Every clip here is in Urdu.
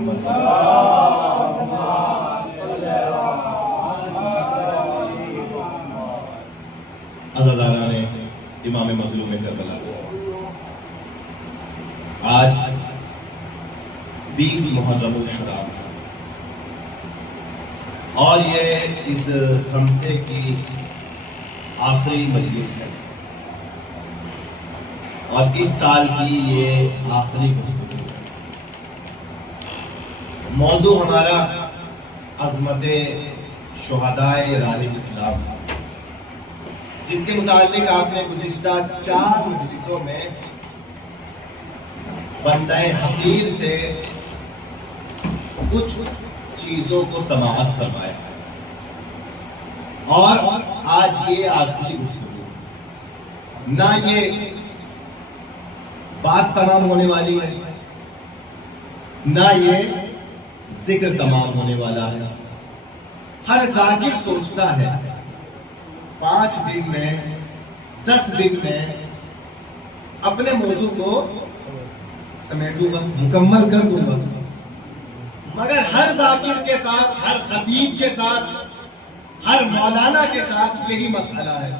محمد۔ عزاداران امام مظلوم کربلا، آج 20 محرم الحرام اور یہ اس خمسے کی آخری مجلس ہے اور اس سال کی یہ آخری گفتگو ہے۔ موضوع ہمارا عظمت شہدائے راہ اسلام، جس کے متعلق آپ نے گزشتہ 4 مجلسوں میں بندہ حقیر سے کچھ چیزوں کو سماعت فرمایا اور آج یہ آخری گفتگو، نہ یہ بات تمام ہونے والی ہے نہ یہ ذکر تمام ہونے والا ہے۔ ہر ذاکر سوچتا ہے 5 دن میں 10 دن میں اپنے موضوع کو سمیٹوں گا، مکمل کر دوں گا، مگر ہر ذاکر کے ساتھ، ہر خطیب کے ساتھ، ہر مولانا کے ساتھ یہی مسئلہ ہے۔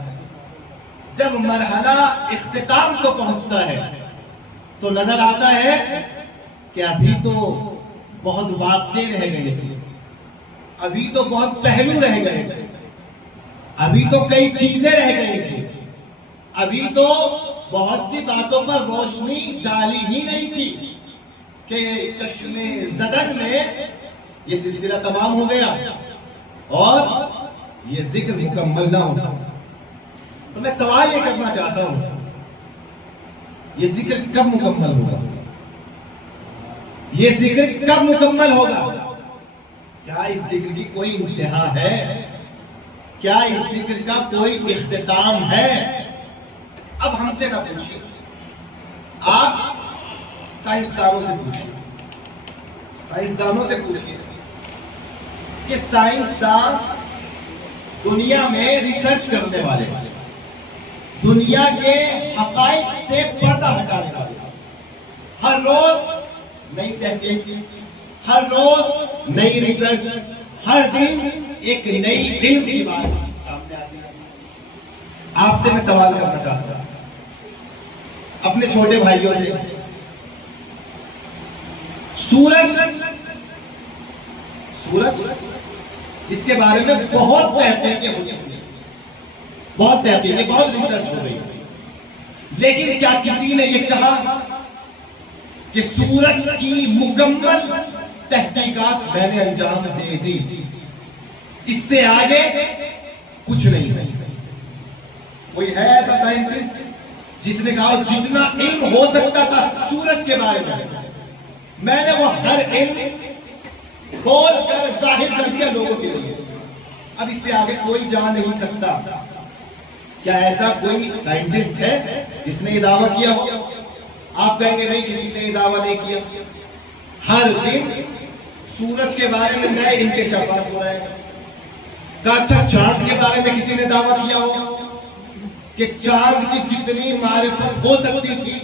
جب مرحلہ اختتام کو پہنچتا ہے تو نظر آتا ہے کہ ابھی تو بہت باتیں رہ گئی، ابھی تو بہت پہلو رہ گئے، ابھی تو کئی چیزیں رہ گئی تھی، ابھی تو بہت سی باتوں پر روشنی ڈالی ہی نہیں تھی کہ چشم زدن میں یہ سلسلہ تمام ہو گیا اور یہ ذکر مکمل نہ ہو سکتا۔ تو میں سوال یہ کرنا چاہتا ہوں، یہ ذکر کب مکمل ہوگا؟ یہ ذکر کب مکمل ہوگا؟ کیا اس ذکر کی کوئی انتہا ہے؟ کیا اس ذکر کا کوئی اختتام ہے؟ اب ہم سے نہ پوچھیے، آپ سائنسدانوں سے پوچھیے، سائنسدانوں سے پوچھیے کہ سائنسدان دنیا میں ریسرچ کرنے والے، دنیا کے حقائق سے پردہ ہٹانے والے، ہر روز نئی تحقیق، ہر روز نئی ریسرچ، ہر دن ایک نئی علم کی بات سامنے آتی ہے۔ آپ سے میں سوال کرنا چاہتا ہوں، اپنے چھوٹے بھائیوں سے، سورج اس کے بارے میں بہت تحقیقیں ہوئی، بہت تحقیقیں، بہت ریسرچ ہو گئی، لیکن کیا کسی نے یہ کہا کہ سورج کی مکمل تحقیقات میں نے انجام دے دی، اس سے آگے کچھ نہیں؟ کوئی ہے ایسا سائنٹسٹ جس نے کہا جتنا علم ہو سکتا تھا سورج کے بارے میں نے وہ ہر علم کھول کر ظاہر کر دیا لوگوں کے لیے، اب اس سے آگے کوئی جا نہیں سکتا؟ کیا ایسا کوئی سائنٹسٹ ہے جس نے یہ دعویٰ کیا ہو؟ آپ کہیں گے نہیں، کسی نے یہ دعویٰ نہیں کیا۔ ہر دن سورج کے بارے میں نئے انکشافات ہو رہے ہیں۔ اچھا، چاند کے بارے میں کسی نے دعویٰ کیا ہو کہ چاند کی جتنی معرفت ہو سکتی تھی،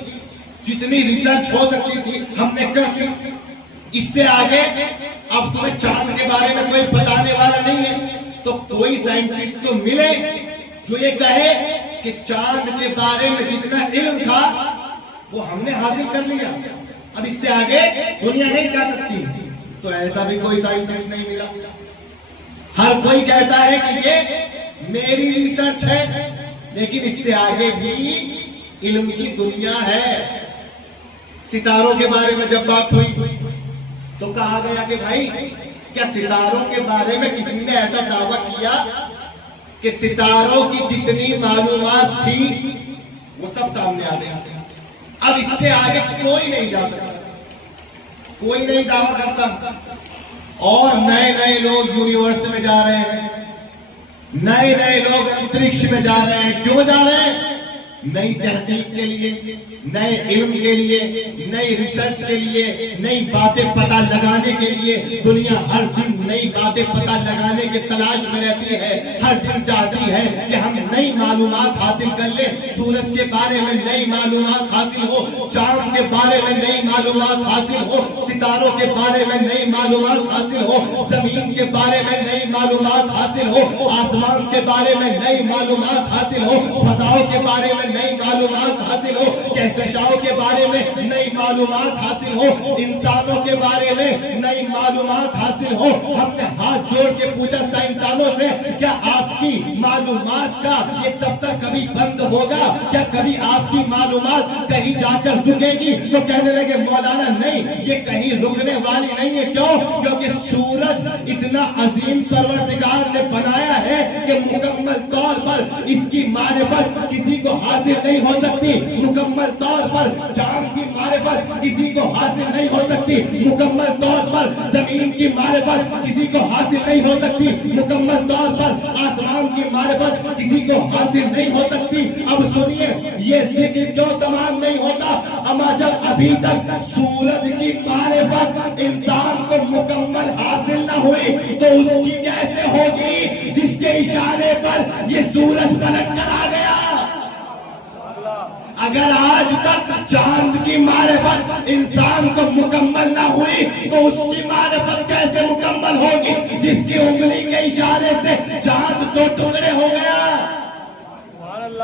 جتنی ریسرچ ہو سکتی تھی، ہم نے کر لی، اس سے آگے اب تمہیں چاند کے بارے میں کوئی بتانے والا نہیں ہے؟ تو کوئی سائنٹسٹ تو ملے جو یہ کہے کہ چاند کے بارے میں جتنا علم تھا وہ ہم نے حاصل کر لیا، اب اس سے آگے دنیا نہیں جا سکتی۔ تو ایسا بھی کوئی سائنٹسٹ نہیں ملا۔ ہر کوئی کہتا ہے کہ یہ میری ریسرچ ہے، لیکن اس سے آگے بھی علم کی دنیا ہے۔ ستاروں کے بارے میں جب بات ہوئی تو کہا گیا کہ بھائی کیا ستاروں کے بارے میں کسی نے ایسا دعویٰ کیا کہ ستاروں کی جتنی معلومات تھی وہ سب سامنے آ گئی؟ اب اس سے آگے کوئی نہیں جا سکتا، کوئی نہیں دعویٰ کرتا، اور نئے نئے لوگ یونیورس میں جا رہے ہیں، نئے نئے لوگ انترکش میں جا رہے ہیں۔ کیوں جا رہے ہیں؟ نئی تحقیق کے لیے، نئے علم کے لیے، نئی ریسرچ کے لیے، نئی باتیں پتہ لگانے کے لیے دنیا ہر دن نئی باتیں پتہ لگانے کے تلاش میں رہتی ہے، ہر دن چاہتی ہے کہ ہم نئی معلومات حاصل کر لیں، سورج کے بارے میں نئی معلومات حاصل ہو، چاند کے بارے میں نئی معلومات حاصل ہو، ستاروں کے بارے میں نئی معلومات حاصل ہو، زمین کے بارے میں نئی معلومات حاصل ہو، آسمان کے بارے میں نئی معلومات حاصل ہو، فضاؤں کے بارے میں نئی معلومات حاصل ہو، کہکشاؤں کے بارے میں نئی معلومات حاصل ہو، انسانوں کے بارے میں نئی معلومات حاصل ہو۔ ہم نے ہاتھ جوڑ کے پوچھا سائنسدانوں سے، کیا آپ کی معلومات کا یہ دفتر کبھی بند ہوگا؟ کیا کبھی آپ کی معلومات کہیں جا کر رکے گی؟ تو کہنے لگے مولانا نہیں، یہ کہیں رکنے والی نہیں ہے۔ کیوں؟ کیونکہ سورج اتنا عظیم پروردگار نے بنایا ہے کہ مکمل طور پر اس کی معرفت کسی کو حاصل نہیں ہو سکتی، مکمل طور پر چاند کی معرفت کسی کو حاصل نہیں ہو سکتی، مکمل طور پر زمین کی معرفت کسی کو حاصل نہیں ہو سکتی، مکمل طور پر آسمان کی معرفت کسی کو حاصل نہیں ہو سکتی۔ اب سنیے، یہ ذکر کیوں تمام نہیں ہوتا؟ اما جب ابھی تک سورج کی معرفت انسان کو مکمل حاصل نہ ہوئی تو اس کی کیسے ہوگی جس کے اشارے پر یہ سورج پلٹ کر آ گیا؟ اگر آج تک چاند کی معرفت انسان کو مکمل نہ ہوئی تو اس کی معرفت کیسے مکمل ہوگی جس کی انگلی کے اشارے سے چاند دو ٹکڑے ہو گیا؟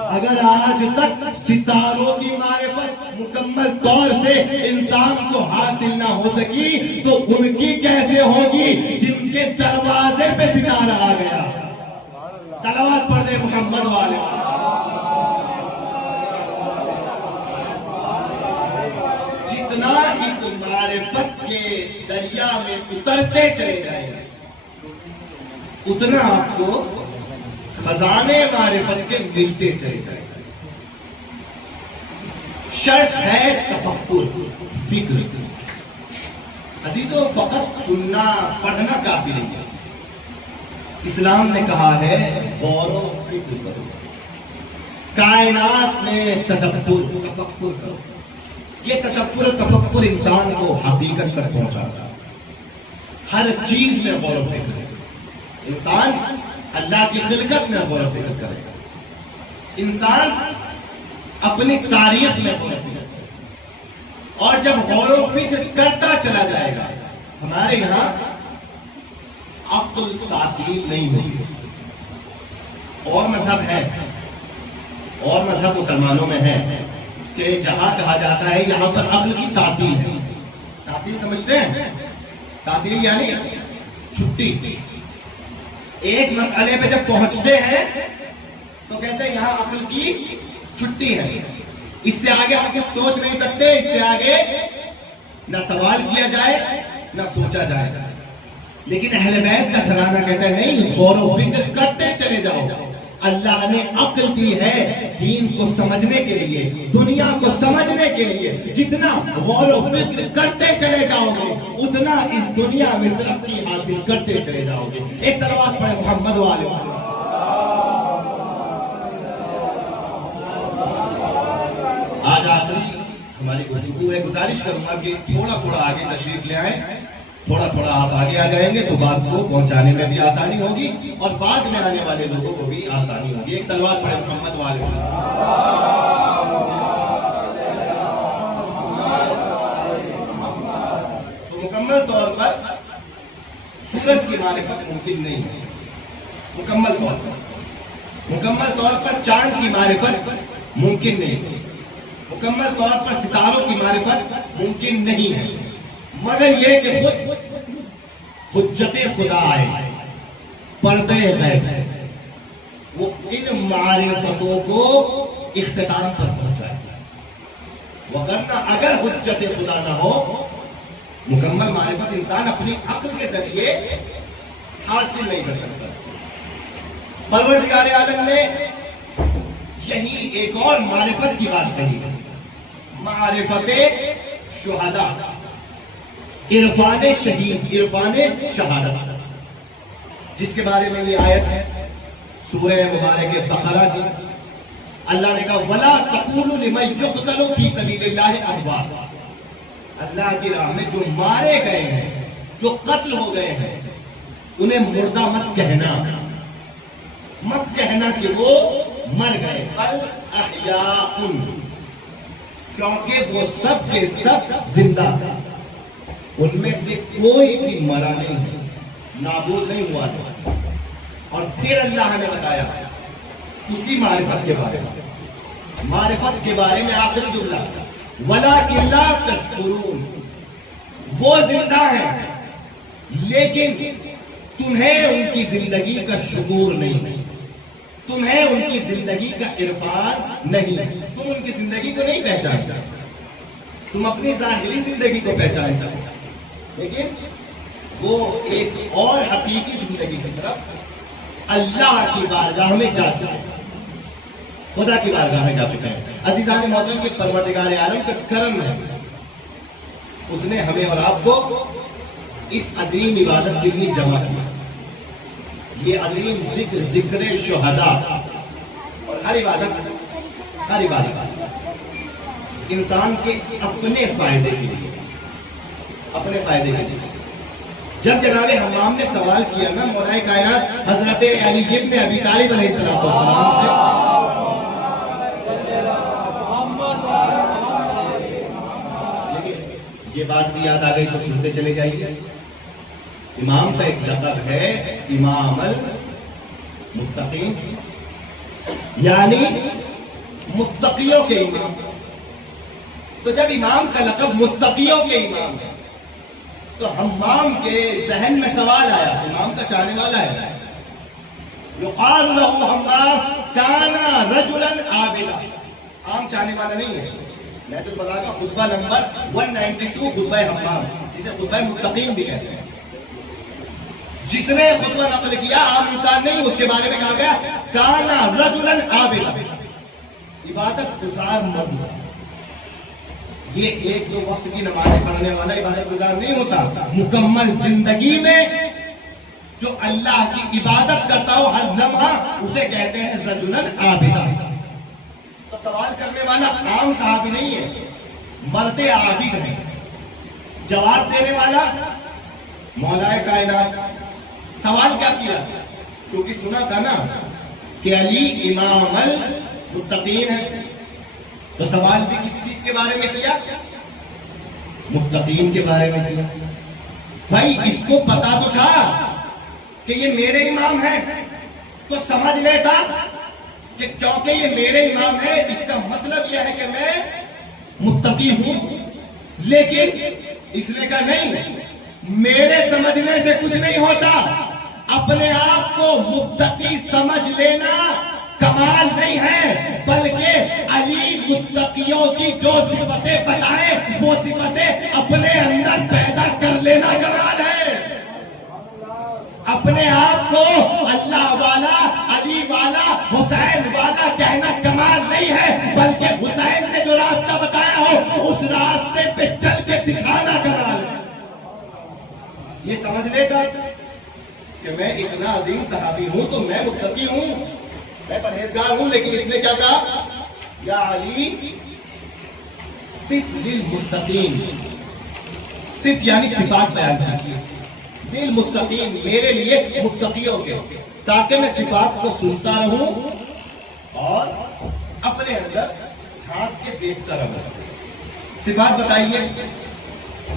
اگر آج تک ستاروں کی معرفت مکمل طور سے انسان کو حاصل نہ ہو سکی تو ان کی کیسے ہوگی جن کے دروازے پہ ستارہ آ گیا؟ صلوات پڑھ دے محمد والے۔ جتنا اس معرفت کے دریا میں اترتے چلے جائیں اتنا آپ کو خزانے معرفت کے ملتے چلے جائیں۔ شرط ہے تفکر، فکر۔ اسی تو فقط سننا پڑھنا کافی نہیں ہے، اسلام نے کہا ہے غور و فکر کرو، کائنات میں تدبر تفکر کرو۔ یہ تدبر و تفکر انسان کو حقیقت پر پہنچاتا ہے، ہر چیز میں غور و فکر ہے۔ انسان اللہ کی خلقت میں غور و فکر کرے گا، انسان اپنی تاریخ میں غور و فکر کرے گا، اور جب غور و فکر کرتا چلا جائے گا، ہمارے یہاں عقل تعطیل نہیں ہوگی۔ اور مذہب ہے، اور مذہب مسلمانوں میں ہے کہ جہاں کہا جاتا ہے یہاں پر عقل کی تعطیل ہے۔ تعطیل سمجھتے ہیں؟ تعطیل یعنی چھٹی۔ ایک مسئلے پہ جب پہنچتے ہیں تو کہتے ہیں یہاں عقل کی چھٹی ہے، اس سے آگے ہم کچھ سوچ نہیں سکتے، اس سے آگے نہ سوال کیا جائے نہ سوچا جائے۔ لیکن اہل بیت کا گھرانہ کہتا ہے نہیں، غور و فکر کرتے چلے جاؤ۔ اللہ نے عقل دی ہے دین کو سمجھنے کے لیے، دنیا کو سمجھنے کے لیے۔ جتنا غور و فکر کرتے چلے جاؤ گے اتنا اس دنیا میں ترقی حاصل کرتے چلے جاؤ گے۔ ایک صلوات پڑھیں محمد والے۔ آج آخری ہماری گفتگو ہے، گزارش کروں گا کہ تھوڑا تھوڑا آگے تشریف لے آئیں، تھوڑا تھوڑا آپ آگے آ جائیں گے تو بات کو پہنچانے میں بھی آسانی ہوگی اور بعد میں آنے والے لوگوں کو بھی آسانی ہوگی۔ ایک صلوات پڑھیں محمد والے۔ تو مکمل طور پر سورج کی معرفت ممکن نہیں ہے، مکمل طور پر چاند کی معرفت ممکن نہیں ہے، مکمل طور پر ستاروں کی معرفت ممکن نہیں ہے، مگر یہ کہ خود حجت خدا آئے پردے غیب سے وہ ان معرفتوں کو اختتام پر پہنچائے، وگرنہ اگر حجت خدا نہ ہو مکمل معرفت انسان اپنی عقل کے ذریعے حاصل نہیں کر سکتا۔ پروردگار عالم نے یہی ایک اور معرفت کی بات کہی، معرفت شہداء، عرفان شہید، عرفان شہادت، جس کے بارے میں یہ آیت ہے سورہ مبارک بقرہ کی اللہ نے کہا وَلَا تَقُولُوا لِمَن يُقْتَلُ فِي سَبِيلِ اللَّهِ أَمْوَاتٌ، اللہ کی راہ میں جو مارے گئے ہیں، جو قتل ہو گئے ہیں، انہیں مردہ مت کہنا، مت کہنا کہ وہ مر گئے، بل احیاء، کیونکہ وہ سب کے سب زندہ، ان میں سے کوئی بھی مرا نہیں، نابود نہیں ہوا تھا۔ اور پھر اللہ نے بتایا اسی معرفت کے بارے میں، معرفت کے بارے میں آخری جملہ وَلَٰكِن لَا تَشْكُرُونَ، وہ زندہ ہیں لیکن تمہیں ان کی زندگی کا شعور نہیں، تمہیں ان کی زندگی کا عرفان نہیں، تم ان کی زندگی کو نہیں پہچانتے، تم اپنی ظاہری زندگی کو پہچانتے، لیکن وہ ایک اور حقیقی زندگی کی طرف اللہ کی بارگاہ میں جا چکے ہیں، خدا کی بارگاہ میں جا چکے ہیں۔ عزیزان محترم، کے پروردگار عالم کا کرم ہے، اس نے ہمیں اور آپ کو اس عظیم عبادت کے لیے جمع کیا۔ یہ عظیم ذکر شہداء، اور ہر عبادت انسان کے اپنے فائدے کے لیے، اپنے فائدے کے لیے۔ جب جناب حمام نے سوال کیا نا مولا کائنات حضرت علی ابن ابی طالب علیہ السلام سے، یہ بات بھی یاد آ گئی، سب سنتے چلے جائیے۔ امام کا ایک لقب ہے امام المتقین، یعنی متقیوں کے امام۔ تو جب امام کا لقب متقیوں کے امام ہے تو حمام کے ذہن میں سوال آیا، امام کا چاہنے والا ہے، یقال لہ حمام کان رجلا عابدا، عام چاہنے والا نہیں ہے۔ میں تو بتا گا خطبہ نمبر 192 خطبہ حمام، جسے خطبہ متقین بھی کہتے ہیں، جس نے خطبہ نقل کیا عام انسان نہیں، اس کے بارے میں کہا گیا کان رجلا عابدا، عبادت گزار مرد۔ یہ ایک دو وقت کی نمازیں پڑھنے والا عبادت گزار نہیں ہوتا، مکمل زندگی میں جو اللہ کی عبادت کرتا ہو ہر لمحہ، اسے کہتے ہیں رجلا عابدا۔ تو سوال کرنے والا عام صحابی نہیں ہے، مرد عابد ہے۔ جواب دینے والا مولا کائنات۔ سوال کیا کیا؟ کیونکہ سنا تھا نا کہ علی امام المتقین ہے، تو سوال بھی کس چیز کے بارے میں کیا؟ متقین کے بارے میں کیا۔ بھائی اس کو پتا تو تھا کہ یہ میرے امام ہیں، تو سمجھ لیتا کہ کیونکہ یہ میرے امام ہے اس کا مطلب یہ ہے کہ میں متقی ہوں، لیکن اس نے کہا نہیں، میرے سمجھنے سے کچھ نہیں ہوتا، اپنے آپ کو متقی سمجھ لینا کمال نہیں ہے، بلکہ علی متقیوں کی جو صفتیں بتائے وہ صفتیں اپنے اندر پیدا کر لینا کمال ہے۔ اپنے آپ کو اللہ والا، علی والا، حسین والا کہنا کمال نہیں ہے، بلکہ حسین نے جو راستہ بتایا ہو اس راستے پہ چل کے دکھانا کمال ہے۔ یہ سمجھ لے گا کہ میں اتنا عظیم صحابی ہوں تو میں متقی ہوں، میں پرہیزگار ہوں، لیکن اس نے کیا کہا؟ یا علی صف للمتقین، صف یعنی صفات بیان کیجیے، للمتقین میرے لیے متقیوں کے، تاکہ میں صفات کو سنتا رہوں اور اپنے اندر جھانک کے دیکھتا رہوں۔ صفات بتائیے۔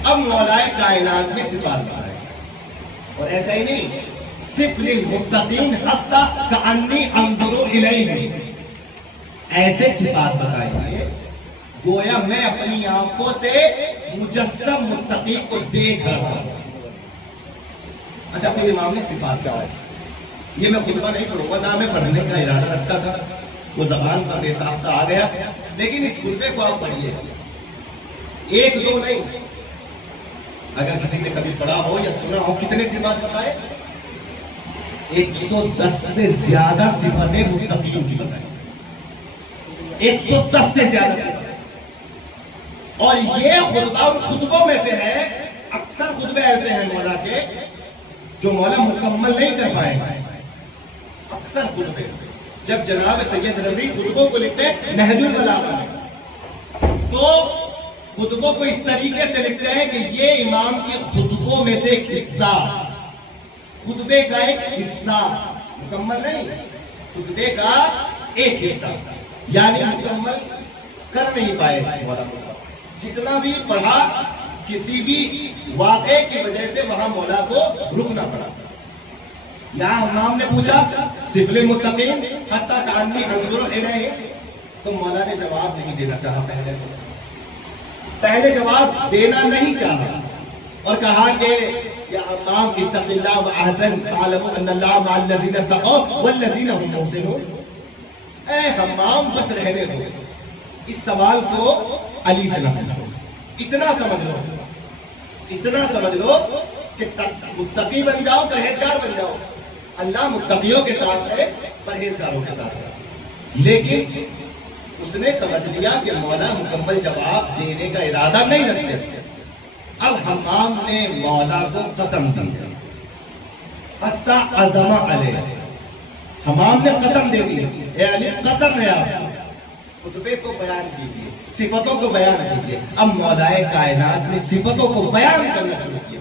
اب مولا کائنات میں صفات بتائے، اور ایسا ہی نہیں، صف للمتقین حتی کانی انظر الیہ، ایسے صفات بتائیے گویا میں اپنی آنکھوں سے مجسم متقی کو دیکھ رہا ہوں۔ اچھا پھر امام نے صفات کیا ہے؟ یہ میں خطبہ نہیں پڑھوں گا، نہ میں پڑھنے کا ارادہ رکھتا تھا، وہ زبان پر بے ساختہ آ گیا، لیکن اس خطبے کو آپ پڑھیے، ایک دو نہیں، اگر کسی نے کبھی پڑھا ہو یا سنا ہو، کتنے صفات بتائے؟ 110 سے زیادہ صفتیں متقیوں کی بتائیں، 110 سے زیادہ صفتیں۔ اور یہ خطبوں میں سے ہے، اکثر خطبے ایسے ہیں مولا کے جو مولا مکمل نہیں کر پائے، اکثر خطبے جب جناب سید رضی خطبوں کو لکھتے ہیں نہج البلاغہ میں، تو خطبوں کو اس طریقے سے لکھتے ہیں کہ یہ امام کے خطبوں میں سے ایک حصہ، خطبے کا ایک حصہ، مکمل نہیں، خطبے کا ایک حصہ، یعنی مکمل کر نہیں پائے مولا، جتنا بھی پڑھا کسی بھی واقعے کی وجہ سے وہاں مولا کو رکنا پڑا۔ یہاں امام نے پوچھا سفل المتقین حتی کانی انظر الیہ، تو مولا نے جواب نہیں دینا چاہا، پہلے جواب دینا نہیں چاہا اور کہا کہ یا امام اتق اللہ واحسن فاعلموا ان اللہ مع الذین اتقوا والذین هم محسنون۔ اے امام بس رہنے دو، اس سوال کو علی سے نہ پوچھو، اتنا سمجھ لو کہ متقی بن جاؤ، پرہیزگار بن جاؤ، اللہ متقیوں کے ساتھ ہے، پرہیزگاروں کے ساتھ ہے۔ لیکن اس نے سمجھ لیا کہ مولا مکمل جواب دینے کا ارادہ نہیں رکھتے، اب حمام نے مولا کو قسم دی، حتی عزم علیہ، حمام نے قسم دے دی، اے علی قسم ہے آپ، خطبے کو بیان کیجئے، صفتوں کو بیان کیجئے۔ اب مولا کائنات نے صفتوں کو بیان کرنا شروع کیا،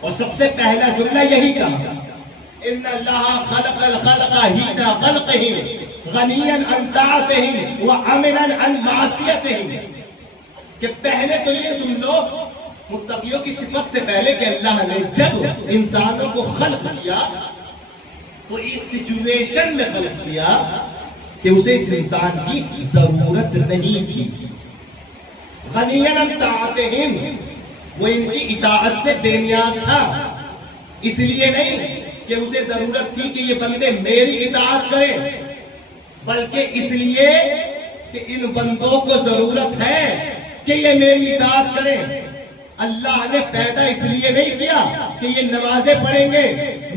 اور سب سے پہلا جملہ یہی کہا، ان اللہ خلق الخلق حین خلقہ غنیا عن طاعتہ وامنا عن معصیتہ، کہ پہلے تو یہ سن لو متقیوں کی صفت سے پہلے کہ اللہ نے جب انسانوں کو خلق کیا تو اس سچویشن میں خلق کیا کہ اسے اس انسان کی ضرورت نہیں تھی، غنیاً عن طاعتہم، وہ ان کی اطاعت سے بے نیاز تھا، اس لیے نہیں کہ اسے ضرورت تھی کہ یہ بندے میری اطاعت کریں، بلکہ اس لیے کہ ان بندوں کو ضرورت ہے کہ یہ میری اطاعت کریں۔ اللہ نے پیدا اس لیے نہیں کیا کہ یہ نمازیں پڑھیں گے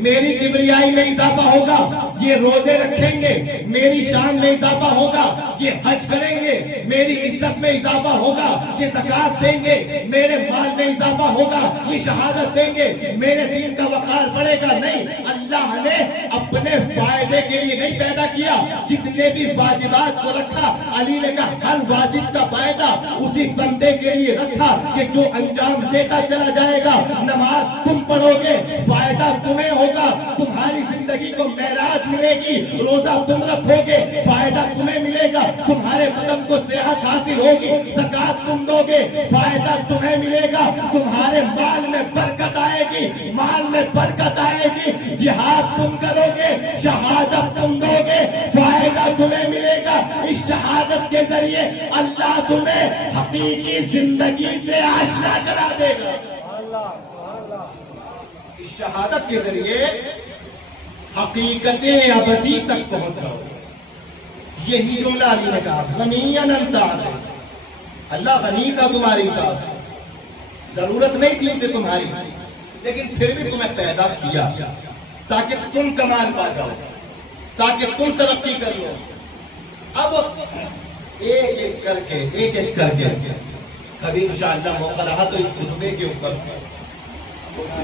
میری کبریائی میں اضافہ ہوگا، یہ روزے رکھیں گے میری شان میں اضافہ ہوگا، یہ حج کریں گے میری عزت میں اضافہ ہوگا، یہ زکوٰۃ دیں گے میرے مال میں اضافہ ہوگا، یہ شہادت دیں گے میرے دین کا وقار بڑھے گا۔ نہیں، اللہ نے اپنے فائدے کے لیے نہیں پیدا کیا، جتنے بھی واجبات کو رکھا علی نے کہا ہر واجب کا فائدہ اسی بندے کے لیے رکھا کہ جو انجام دیتا چلا جائے گا، نماز تم پڑھو گے فائدہ تمہیں ہوگا، تمہاری زندگی کو معراج ملے گی، روزہ تم رکھو گے فائدہ تمہیں ملے گا، تمہارے بدن کو صحت حاصل ہوگی، زکوٰۃ تم دو گے فائدہ تمہیں ملے گا، تمہارے مال میں برکت آئے گی، مال میں برکت آئے گی، جہاد تم کرو گے، شہادت تم دو گے فائدہ تمہیں ملے گا، اس شہادت کے ذریعے اللہ تمہیں حقیقی زندگی سے آشنا کرا دے گا، اس شہادت کے ذریعے حقیقت ابدی تک پہنچ رہا ہو۔ یہی جملہ علی نے کہا غنیاً عن طاعتہ، اللہ غنی کا تمہاری اطاعت، ضرورت نہیں تھی اسے تمہاری، لیکن پھر بھی تمہیں پیدا کیا تاکہ تم کمال پا جاؤ، تاکہ تم ترقی کر لو۔ اب ایک ایک کر کے کبھی انشاءاللہ موقع رہا تو اس خطبے کے اوپر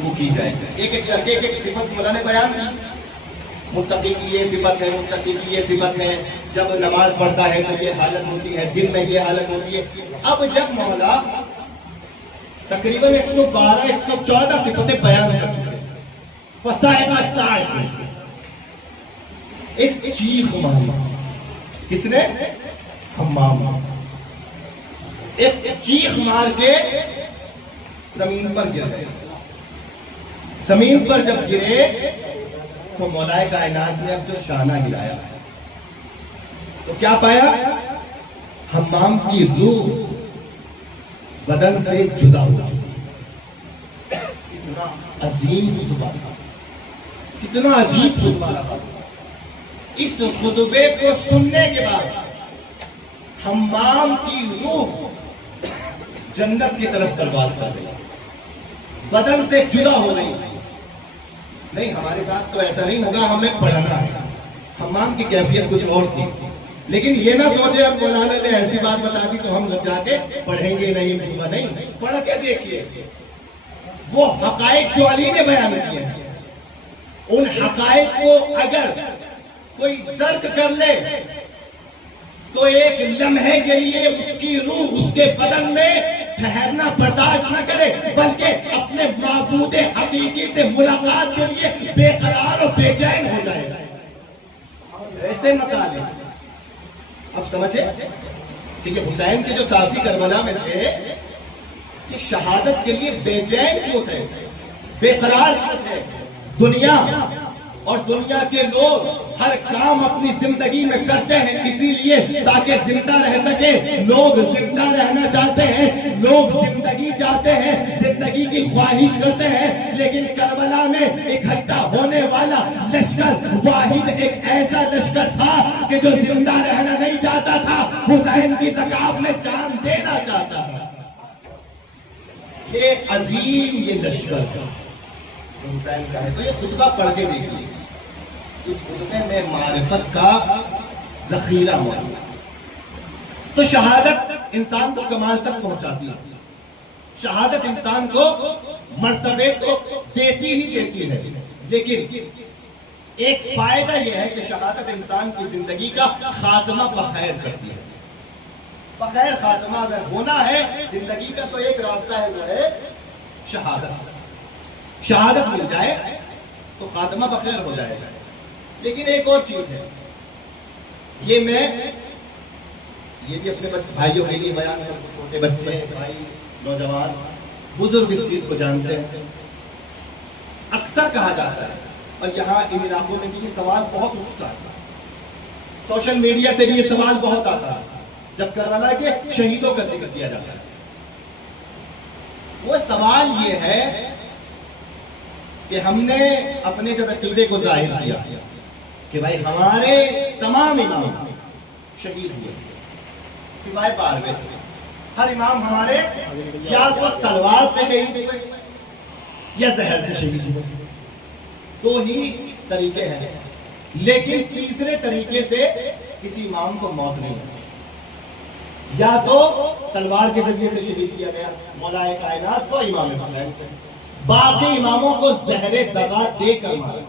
وہ کی جائے گا، ایک ایک کر کے ایک صفت مولا نے بیان کی، متقی کی یہ صفت ہے، متقی کی یہ صفت ہے، جب نماز پڑھتا ہے تو یہ حالت ہوتی ہے، دن میں یہ حالت ہوتی ہے۔ اب جب مولا تقریباً 112-114 صفتیں بیان کر چکے، فصائق الصاعق، ایک چیخ ماری، کس نے؟ حمام، ایک چیخ مار کے زمین پر گر گئے۔ زمین پر جب گرے تو مولا کائنات نے اب جو شانہ ہلایا تو کیا پایا؟ حمام کی روح بدن سے جدا ہو چکی۔ کتنا عظیم خطبہ، کتنا عجیب خطبہ رہا۔ اس خطبے کو سننے کے بعد حمام کی روح جنت کی طرف پرواز کر گئی، بدن سے جدا ہو گئی۔ نہیں، ہمارے ساتھ تو ایسا نہیں ہوگا، ہمیں پڑھنا ہے۔ حمام کی کیفیت کچھ اور تھی، لیکن یہ نہ سوچے اب مولانا نے ایسی بات بتا دی تو ہم جا کے پڑھیں گے نہیں، پڑھ کے دیکھیے وہ حقائق جو علی نے بیان کیے، ان حقائق کو اگر کوئی درد کر لے تو ایک لمحے کے لیے اس کی روح اس کے بدن میں ٹھہرنا برداشت نہ کرے، بلکہ اپنے معبود حقیقی سے ملاقات کے لیے بے قرار اور بے چین ہو جائے گا۔ ایسے مقالے اب سمجھے کہ یہ حسین کے جو ساتھی کربلا میں تھے یہ شہادت کے لیے بے چین کیوں تھے، بے قرار کیوں تھے؟ دنیا اور دنیا کے لوگ ہر کام اپنی زندگی میں کرتے ہیں اسی لیے تاکہ زندہ رہ سکے، لوگ زندہ رہنا چاہتے ہیں، لوگ زندگی چاہتے ہیں، زندگی کی خواہش کرتے ہیں، لیکن کربلا میں اکٹھا ہونے والا لشکر واحد ایک ایسا لشکر تھا کہ جو زندہ رہنا نہیں چاہتا تھا، حسین کی رکاب میں جان دینا چاہتا تھا۔ یہ عظیم یہ لشکر تھا حسین کا ہے، تو یہ خطبہ پڑھ کے دیکھیے، اس خطبے میں معرفت کا ذخیرہ ہوا۔ تو شہادت انسان کو کمال تک پہنچاتی ہے، شہادت انسان کو مرتبے کو دیتی ہی دیتی ہے، لیکن ایک فائدہ یہ ہے کہ شہادت انسان کی زندگی کا خاتمہ بخیر کرتی ہے۔ بخیر خاتمہ اگر ہونا ہے زندگی کا تو ایک راستہ ہے، وہ ہے شہادت۔ شہادت مل جائے تو خاتمہ بخیر ہو جائے گا۔ لیکن ایک اور چیز ہے، یہ بھی اپنے بھائیوں کے لیے بیان ہے، چھوٹے بچے، بھائی، نوجوان، بزرگ اس چیز کو جانتے ہیں۔ اکثر کہا جاتا ہے، اور یہاں ان علاقوں میں بھی یہ سوال بہت اٹھتا ہے، سوشل میڈیا سے بھی یہ سوال بہت آتا ہے جب کربلا کے شہیدوں کا ذکر کیا جاتا ہے۔ وہ سوال یہ ہے کہ ہم نے اپنے جب عقیدے کو ظاہر کیا کہ بھائی ہمارے تمام امام شہید ہوئے سوائے بارہویں، ہر امام ہمارے یا تو تلوار سے شہید ہوئے یا زہر سے شہید ہوئے، دو ہی طریقے ہیں، لیکن تیسرے طریقے سے کسی امام کو موت نہیں ہوئی، یا تو تلوار کے ذریعے سے شہید کیا گیا مولا کائنات کو امام حسین سے، باقی اماموں کو زہر دغا دے کر مارا۔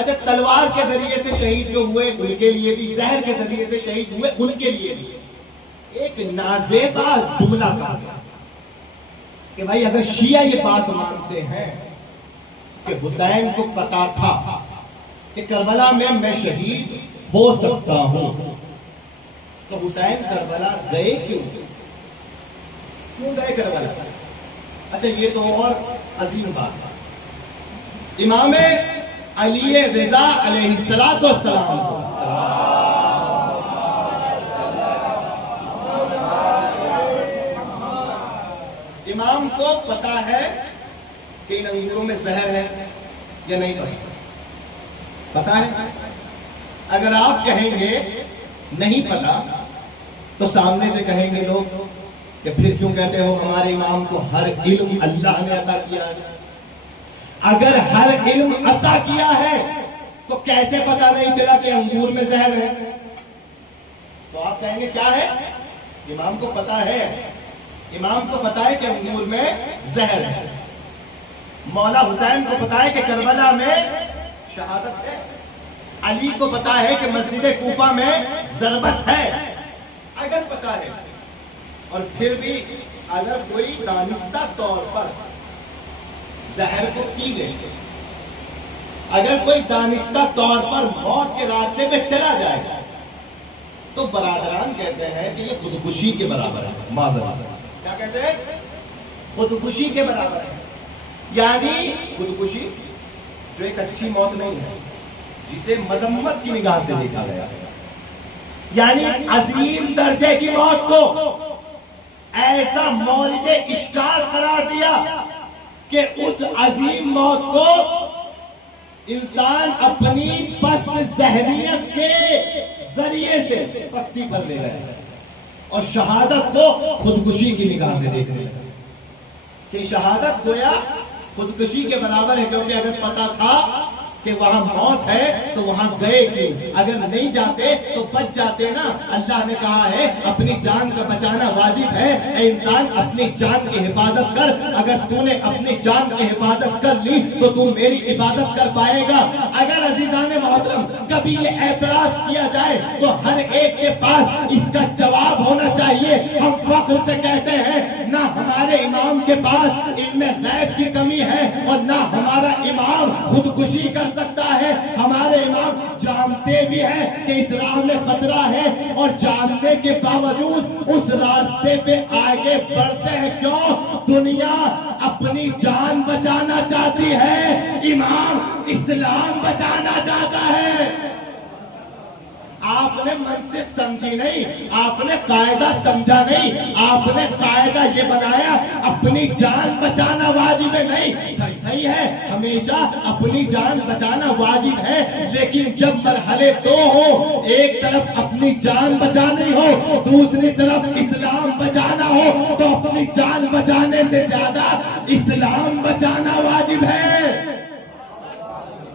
اچھا، تلوار کے ذریعے سے شہید جو ہوئے ان کے لیے بھی، زہر کے ذریعے سے شہید ہوئے ان کے لیے بھی ایک نازیبا جملہ کہا کہ بھائی اگر شیعہ یہ بات مانتے ہیں کہ حسین کو پتا تھا کہ کربلا میں شہید ہو سکتا ہوں، تو حسین کربلا گئے کیوں گئے کربلا؟ اچھا، یہ تو اور عظیم بات ہے، امام علی رضا علیہ السلام امام کو پتا ہے کہ ان امیروں میں زہر ہے یا نہیں پتا ہے؟ اگر آپ کہیں گے نہیں پتا تو سامنے سے کہیں گے لوگ کہ پھر کیوں کہتے ہو ہمارے امام کو ہر علم اللہ نے عطا کیا ہے؟ اگر ہر علم عطا کیا ہے تو کیسے پتا نہیں چلا کہ انگور میں زہر ہے؟ تو آپ کہیں گے کیا ہے؟ امام کو پتا ہے، امام کو پتا ہے کہ انگور میں زہر ہے، مولا حسین کو پتا ہے کہ کربلا میں شہادت ہے، علی کو پتا ہے کہ مسجد کوفہ میں ضربت ہے، اگر پتا ہے، اور پھر بھی اگر کوئی دانستہ طور پر زہر کو پی گئی، اگر کوئی دانستہ طور پر موت کے راستے پہ چلا جائے تو برادران کہتے ہیں کہ یہ خودکشی کے برابر ہے۔ معذرت، کیا کہتے ہیں؟ خودکشی کے برابر ہے، یعنی خودکشی جو ایک اچھی موت نہیں ہے، جسے مذمت کی نگاہ سے دیکھا گیا ہے، یعنی عظیم درجے کی موت کو ایسا مورد اشکال قرار دیا کہ اس عظیم موت کو انسان اپنی پست ذہنیت کے ذریعے سے پستی پر لے گئے اور شہادت کو خودکشی کی نگاہ سے دیکھ رہے ہیں کہ شہادت گویا خودکشی کے برابر ہے، کیونکہ اگر پتا تھا کہ وہاں موت ہے تو وہاں گئے کیوں؟ اگر نہیں جاتے تو بچ جاتے نا۔ اللہ نے کہا ہے اپنی جان کا بچانا واجب ہے۔ اے انسان اپنی جان کی حفاظت کر، اگر تو نے اپنی جان کی حفاظت کر لی تو تو میری عبادت کر پائے گا۔ اگر عزیزان محترم کبھی یہ اعتراض کیا جائے تو ہر ایک کے پاس اس کا جواب ہونا چاہیے۔ ہم فخر سے کہتے ہیں نہ ہمارے امام کے پاس علم غیب کی کمی ہے اور نہ ہمارا امام خودکشی کر سکتا ہے۔ ہمارے امام جانتے بھی ہیں کہ اس راہ میں خطرہ ہے اور جاننے کے باوجود اس راستے پہ آگے بڑھتے ہیں۔ کیوں؟ دنیا اپنی جان بچانا چاہتی ہے، امام اسلام بچانا چاہتا ہے۔ آپ نے منطق سمجھی نہیں، آپ نے قاعدہ سمجھا نہیں، آپ نے قاعدہ یہ بنایا اپنی جان بچانا واجب ہے۔ نہیں، صحیح ہے، ہمیشہ اپنی جان بچانا واجب ہے، لیکن جب مرحلے دو ہو، ایک طرف اپنی جان بچانی ہو، دوسری طرف اسلام بچانا ہو، تو اپنی جان بچانے سے زیادہ اسلام بچانا واجب ہے۔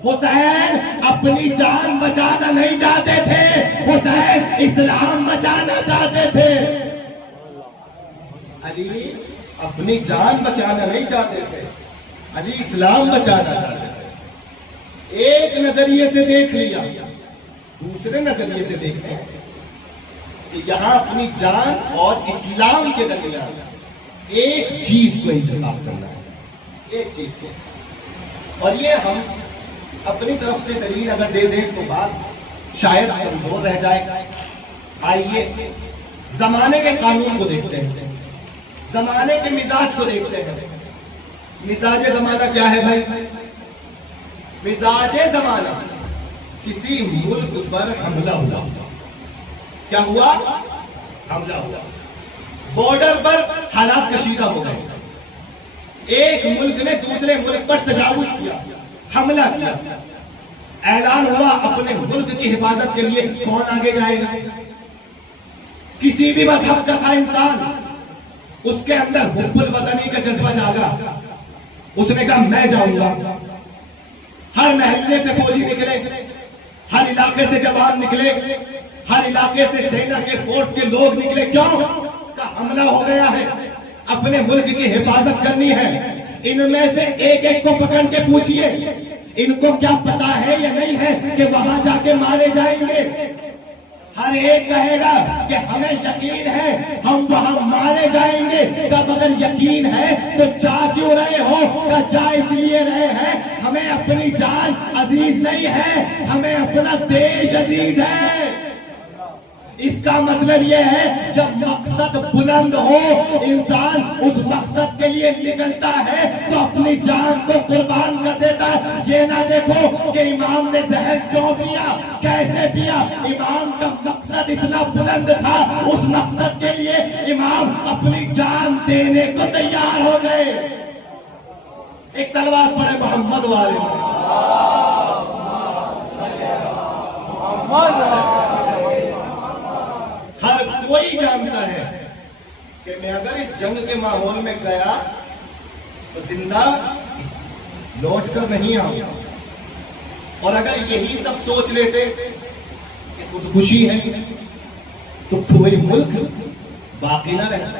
حسین اپنی جان بچانا نہیں چاہتے تھے، حسین اسلام بچانا چاہتے تھے۔ علی اپنی جان بچانا نہیں چاہتے تھے، علی اسلام بچانا چاہتے تھے۔ ایک نظریے سے دیکھ لیا، دوسرے نظریے سے دیکھتے ہیں کہ یہاں اپنی جان اور اسلام کے درمیان ایک چیز کو انتخاب کرنا ہے، ایک چیز کو۔ اور یہ ہم اپنی طرف سے دلیل اگر دے دیں تو بات شاید کمزور رہ جائے۔ آئیے زمانے کے قانون کو دیکھتے ہیں، زمانے کے مزاج کو دیکھتے ہیں۔ مزاج زمانہ کیا ہے بھائی؟ مزاج زمانہ کسی ملک پر حملہ ہوا، کیا ہوا؟ حملہ ہوا، بارڈر پر حالات کشیدہ ہو گئے، ایک ملک نے دوسرے ملک پر تجاوز کیا، حملہ کیا، اعلان ہوا اپنے ملک کی حفاظت کے لیے کون آگے جائے گا؟ کسی بھی مذہب کا تھا انسان، اس کے اندر حب الوطنی کا جذبہ جاگا، اس نے کہا میں جاؤں گا۔ ہر محلے سے فوجی نکلے، ہر علاقے سے جوان نکلے، ہر علاقے سے سینا کے فورس کے لوگ نکلے۔ کیوں؟ کہ حملہ ہو گیا ہے، اپنے ملک کی حفاظت کرنی ہے۔ ان میں سے ایک ایک کو پکڑ کے پوچھئے ان کو کیا پتا ہے یا نہیں ہے کہ وہاں جا کے مارے جائیں گے؟ ہر ایک کہے گا کہ ہمیں یقین ہے ہم وہاں مارے جائیں گے۔ تب اگر یقین ہے تو جا کیوں رہے ہو؟ کہ جا اس لیے رہے ہیں ہمیں اپنی جان عزیز نہیں ہے، ہمیں اپنا دیش عزیز ہے۔ اس کا مطلب یہ ہے جب مقصد بلند ہو انسان اس مقصد کے لیے نکلتا ہے تو اپنی جان کو قربان کر دیتا ہے۔ یہ نہ دیکھو کہ امام نے زہر کیوں پیا، کیسے پیا، امام کا مقصد اتنا بلند تھا، اس مقصد کے لیے امام اپنی جان دینے کو تیار ہو گئے۔ ایک صلوات پڑھے محمد والے ہر کوئی جانتا ہے کہ میں اگر اس جنگ کے ماحول میں گیا تو زندہ لوٹ کر نہیں آؤں، اور اگر یہی سب سوچ لیتے کہ خودکشی ہے تو کوئی ملک باقی نہ رہتا۔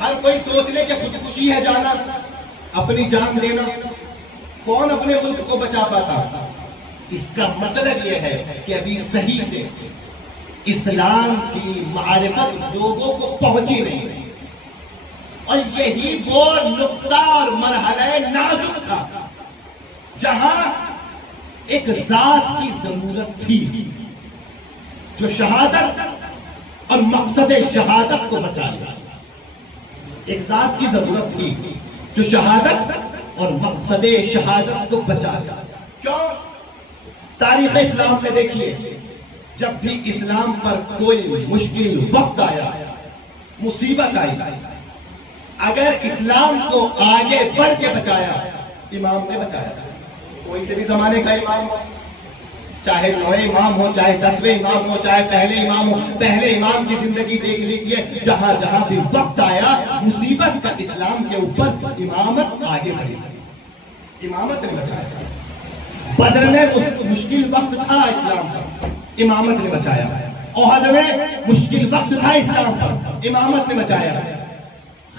ہر کوئی سوچ لے کہ خودکشی ہے جانا، اپنی جان دینا، کون اپنے ملک کو بچا پاتا؟ اس کا مطلب یہ ہے کہ ابھی صحیح سے اسلام کی معرفت لوگوں کو پہنچی نہیں، اور یہی وہ نقطہ اور مرحلہ نازک تھا جہاں ایک ذات کی ضرورت تھی جو شہادت اور مقصد شہادت کو بچا لے۔ ایک ذات کی ضرورت تھی جو شہادت اور مقصد شہادت کو بچا لے۔ کیوں؟ تاریخ اسلام میں دیکھیے، جب بھی اسلام پر کوئی مشکل وقت آیا، مصیبت آئی، اگر اسلام کو آگے بڑھ کے بچایا، امام نے بچایا۔ کوئی سے بھی زمانے کا امام ہو، چاہے 9 امام ہو، چاہے 10ویں امام ہو، چاہے پہلے امام ہو، پہلے امام کی زندگی دیکھ لیجئے، جہاں جہاں بھی وقت آیا مصیبت کا اسلام کے اوپر، امامت آگے بڑھی، امامت نے بچایا۔ بدر میں مشکل وقت تھا اسلام کا، امامت نے بچایا۔ احد میں مشکل وقت تھا اسلام کا، امامت نے بچایا۔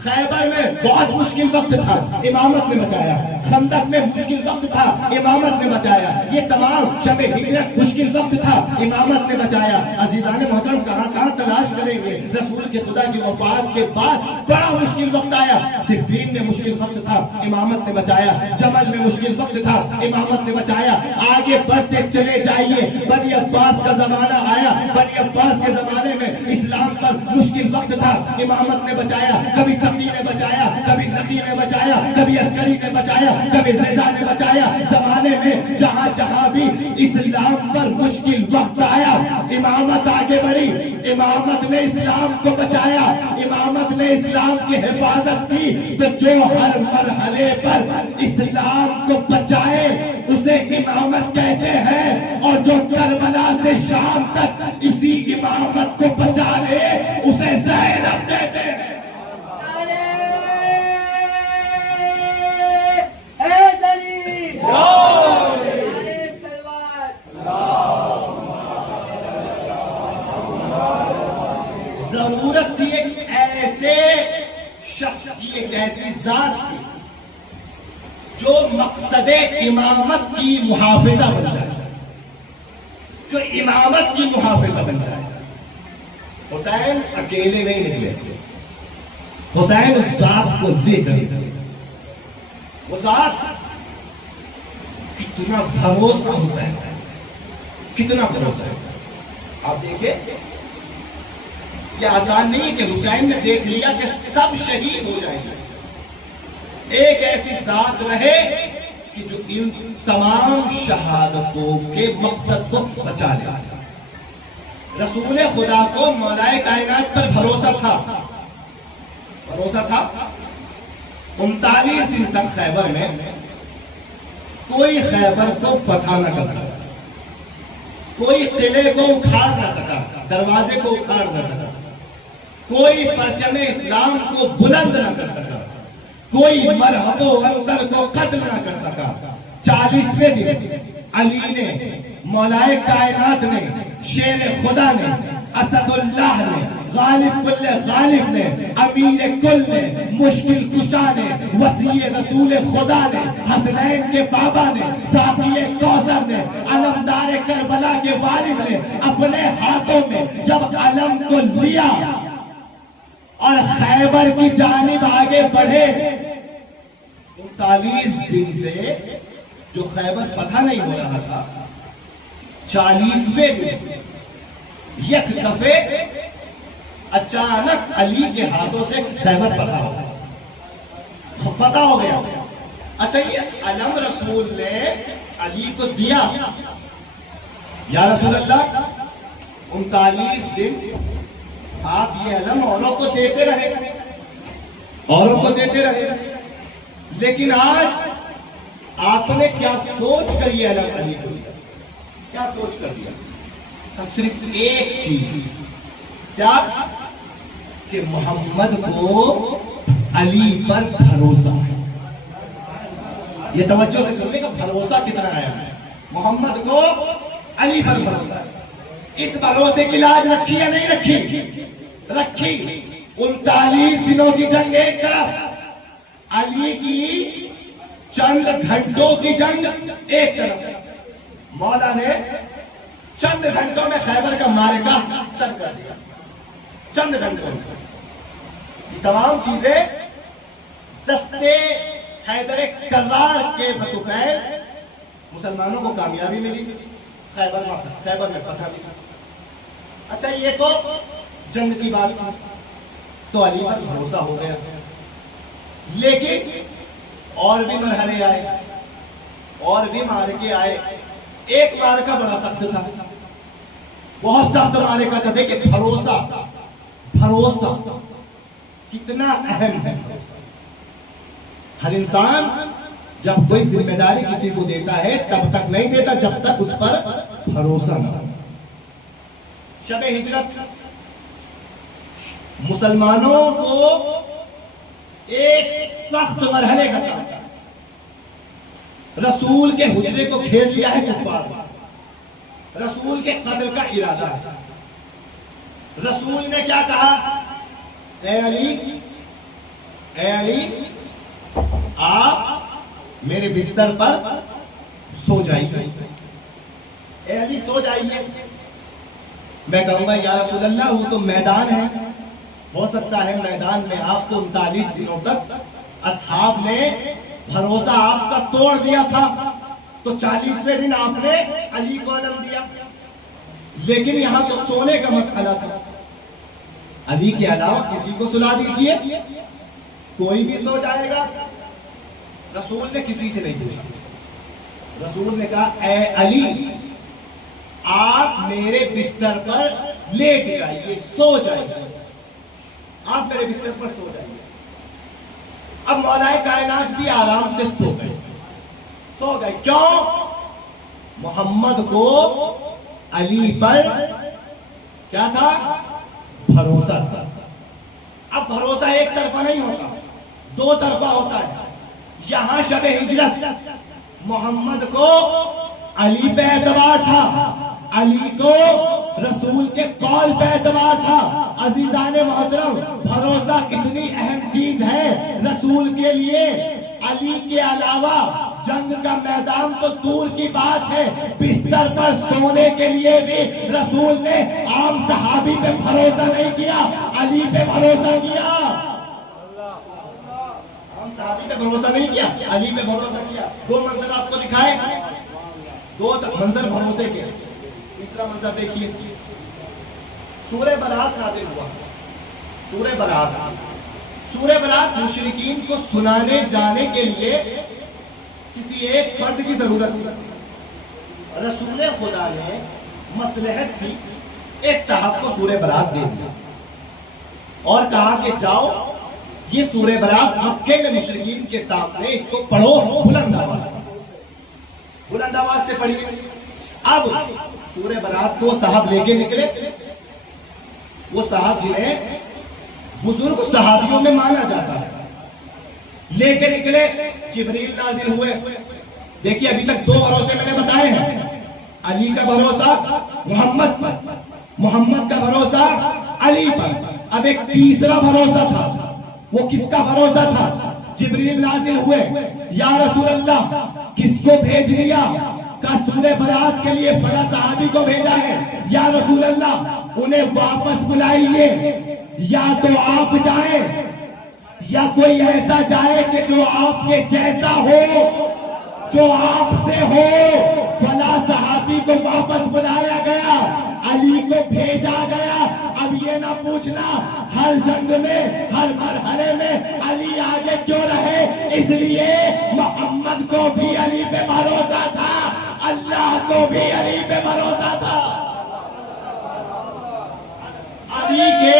خیبر میں بہت مشکل وقت تھا، امامت نے بچایا۔ خندق میں مشکل وقت تھا، امامت نے بچایا۔ یہ تمام شب ہجرت مشکل وقت تھا، امامت نے بچایا۔ عزیزان محترم کہاں تلاش کریں گے؟ رسول کے خدا کی وفات کے بعد بڑا مشکل وقت آیا، صفین میں مشکل وقت تھا، امامت نے بچایا۔ جمل میں مشکل وقت تھا، امامت نے بچایا۔ آگے بڑھتے چلے جائیے، بنی عباس کا زمانہ آیا، بنی عباس کے زمانے میں اسلام پر مشکل وقت تھا، امامت نے بچایا۔ کبھی تقی نے بچایا، کبھی نقی نے بچایا، کبھی عسکری نے بچایا، کبھی رضا نے بچایا۔ زمانے میں جہاں بھی اسلام پر مشکل وقت آیا، امامت آگے بڑھی، امامت نے اسلام کو بچایا، امامت نے اسلام کی حفاظت کی۔ تو جو ہر مرحلے پر اسلام کو بچائے اسے امامت کہتے ہیں، اور جو کربلا سے شام تک اسی امامت کو بچا لے اسے زینب کہتے ہیں۔ ضرورت تھی ایک ایسے شخص کی، ایک ایسی ذات کی جو مقصد امامت کی محافظہ بن جائے، جو امامت کی محافظہ بن جائے۔ حسین اکیلے نہیں نکلے، حسین اس ذات کو لے کر، وہ ذات کتنا بھروسہ حسین ہے، کتنا بھروسہ ہے۔ آپ دیکھیں یہ آسان نہیں کہ حسین نے دیکھ لیا کہ سب شہید ہو جائیں گے، ایک ایسی ذات رہے کہ جو ان تمام شہادتوں کے مقصد کو بچا لے۔ رسول خدا کو مولا کائنات پر بھروسہ تھا، بھروسہ تھا۔ 39 دن تک خیبر میں کوئی خیبر کو فتح نہ کر سکا، کوئی قلعے کو اکھاڑ نہ سکا، دروازے کو اکھاڑ نہ سکا، کوئی پرچم اسلام کو بلند نہ کر سکا، کوئی مرحب و عنتر کو قتل نہ کر سکا۔ 40ویں دن علی نے، مولا کائنات نے، شیر خدا نے، اسد اللہ نے، غالب کل غالب نے، امیر کل نے، مشکل کشا نے، وسیع رسول خدا نے، حسنین کے بابا نے، ساقی کوثر نے، علمدار کربلا کے والد نے اپنے ہاتھوں میں جب علم کو لیا اور خیبر کی جانب آگے بڑھے، 39 دن سے جو خیبر فتح نہیں ہو رہا تھا، 40ویں دن یک دفعے اچانک علی کے ہاتھوں سے خیبر فتح ہو گیا۔ اچھا یہ علم رسول نے علی کو دیا، یا رسول اللہ 39 دن آپ یہ علم اوروں کو دیتے رہے، اوروں کو دیتے رہے، لیکن آج آپ نے کیا سوچ کر یہ علم علی کو دیا؟ کیا سوچ کر دیا؟ صرف ایک چیز، کیا کہ محمد کو علی پر بھروسہ ہے۔ یہ توجہ سے سننے کا بھروسہ کتنا آیا ہے؟ محمد کو علی پر بھروسہ ہے۔ اس بھروسے کی لاج رکھی یا نہیں رکھی؟ رکھی۔ 39 دنوں کی جنگ ایک طرف، علی کی چند گھنٹوں کی جنگ ایک طرف۔ مولا نے چند گھنٹوں میں خیبر کا معرکہ سر کر دیا، چند گھنٹوں میں۔ یہ تمام چیزیں دستے حیدر کرار کے بطفیل مسلمانوں کو کامیابی ملی، خیبر میں فتح بھی تھا۔ اچھا یہ تو جنگ کی بات تھی، تو علی پر بھروسہ ہو گیا، لیکن اور بھی مرحلے آئے، اور بھی معرکے آئے۔ ایک معرکہ بڑا سخت تھا، بہت سخت معرکہ تھا۔ دیکھیں بھروسہ کتنا اہم ہے۔ ہر انسان جب کوئی ذمہ داری کسی کو دیتا ہے تب تک نہیں دیتا جب تک اس پر بھروسہ نہ ہو۔ شب ہجرت مسلمانوں کو ایک سخت مرحلے کا ساتھ، رسول کے حجرے کو گھیر لیا ہے کفار، رسول کے قتل کا ارادہ ہے۔ رسول نے کیا کہا؟ اے علی آپ میرے بستر پر سو جائیے، اے علی سو جائیے۔ میں کہوں گا یا رسول اللہ وہ تو میدان ہے، ہو سکتا ہے میدان میں آپ کو 39 دنوں تک اصحاب نے بھروسہ آپ کا توڑ دیا تھا، تو 40ویں دن آپ نے علی کو علم دیا، لیکن یہاں تو سونے کا مسئلہ تھا۔ علی کے علاوہ کسی کو سلا دیجئے، کوئی بھی سو جائے گا۔ رسول نے کسی سے نہیں پوچھا، رسول نے کہا اے علی آپ میرے بستر پر لیٹ جائیے، سو جائیے، آپ میرے بستر پر سو جائیے۔ اب مولا کائنات بھی آرام سے سو گئے، کیوں؟ محمد کو علی پر کیا تھا؟ بھروسہ تھا۔ اب بھروسہ ایک طرفہ نہیں ہوتا، دو طرفہ ہوتا ہے۔ یہاں شب ہجرت محمد کو علی پہ اعتبار تھا، علی کو رسول کے قول پہ اعتبار تھا۔ عزیزان محترم، بھروسہ اتنی اہم چیز ہے رسول کے لیے، علی کے علاوہ جنگ کا میدان تو دور کی بات ہے، بستر پر سونے کے لیے بھی رسول نے عام صحابی پہ بھروسہ نہیں کیا، علی پہ بھروسہ کیا۔ عام صحابی پہ بھروسہ نہیں کیا، علی پہ بھروسہ کیا۔ دو منظر آپ کو دکھائے، دو منظر بھروسے کے۔ تیسرا منظر دیکھیے، سورہ برات نازل ہوا، سورہ برات مشرکین کو سنانے جانے کے لیے کسی ایک فرد کی ضرورت تھی۔ رسول خدا نے مصلحت کی ایک صاحب کو سورہ برات دے دیا اور کہا کہ جاؤ یہ سورہ برات مکے میں مشرکین کے سامنے اس کو پڑھو بلند آواز سے پڑھیے۔ اب سورہ برات کو صاحب لے کے نکلے، وہ صاحب جنہیں بزرگ صحابیوں میں مانا جاتا ہے، لے کے نکلے، جبریل نازل ہوئے۔ دیکھیے ابھی تک دو بھروسے میں نے بتائے ہیں، علی کا بھروسہ محمد پر، محمد کا بھروسہ علی پر۔ اب ایک تیسرا بھروسہ تھا، وہ کس کا بھروسہ تھا؟ جبریل نازل ہوئے، یا رسول اللہ کس کو بھیج دیا؟ کہ سورہ برات کے لیے فلاں صحابی کو بھیجا ہے۔ یا رسول اللہ انہیں واپس بلائیے، یا تو آپ جائیں یا کوئی ایسا جائے کہ جو آپ کے جیسا ہو، جو آپ سے ہو۔ فلاں صحابی کو واپس بلایا گیا، علی کو بھیجا گیا۔ اب یہ نہ پوچھنا ہر جنگ میں، ہر مرحلے میں علی آگے کیوں رہے، اس لیے محمد کو بھی علی پہ بھروسہ تھا، اللہ کو بھی علی پہ بھروسہ تھا۔ علی کے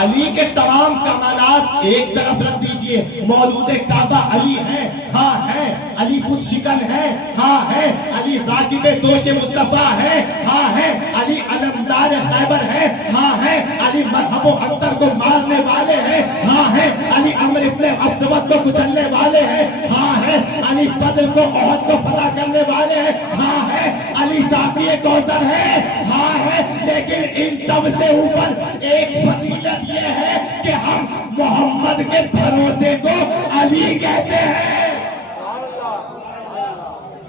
علی کے تمام کمالات ایک طرف رکھ دیجئے، مولود کعبہ علی ہے، ہاں ہے، علی بت شکن ہے، ہاں ہے، علی راکب دوش مصطفیٰ ہے، ہاں ہے، علی علمدار خیبر ہے، ہاں ہے، علی مرحب و عنتر کو مارنے والے ہیں، ہاں ہے، علی عمر ابن عبدوت کو کچلنے والے ہیں، ہاں ہے، علی بدر کو احد کو فتح کرنے والے ہیں، ہاں ہے، علی ساقی کوثر ہے، ہاں ہے، لیکن ان سب سے اوپر ایک فضیلت یہ ہے کہ ہم محمد کے بھروسے کو علی کہتے ہیں۔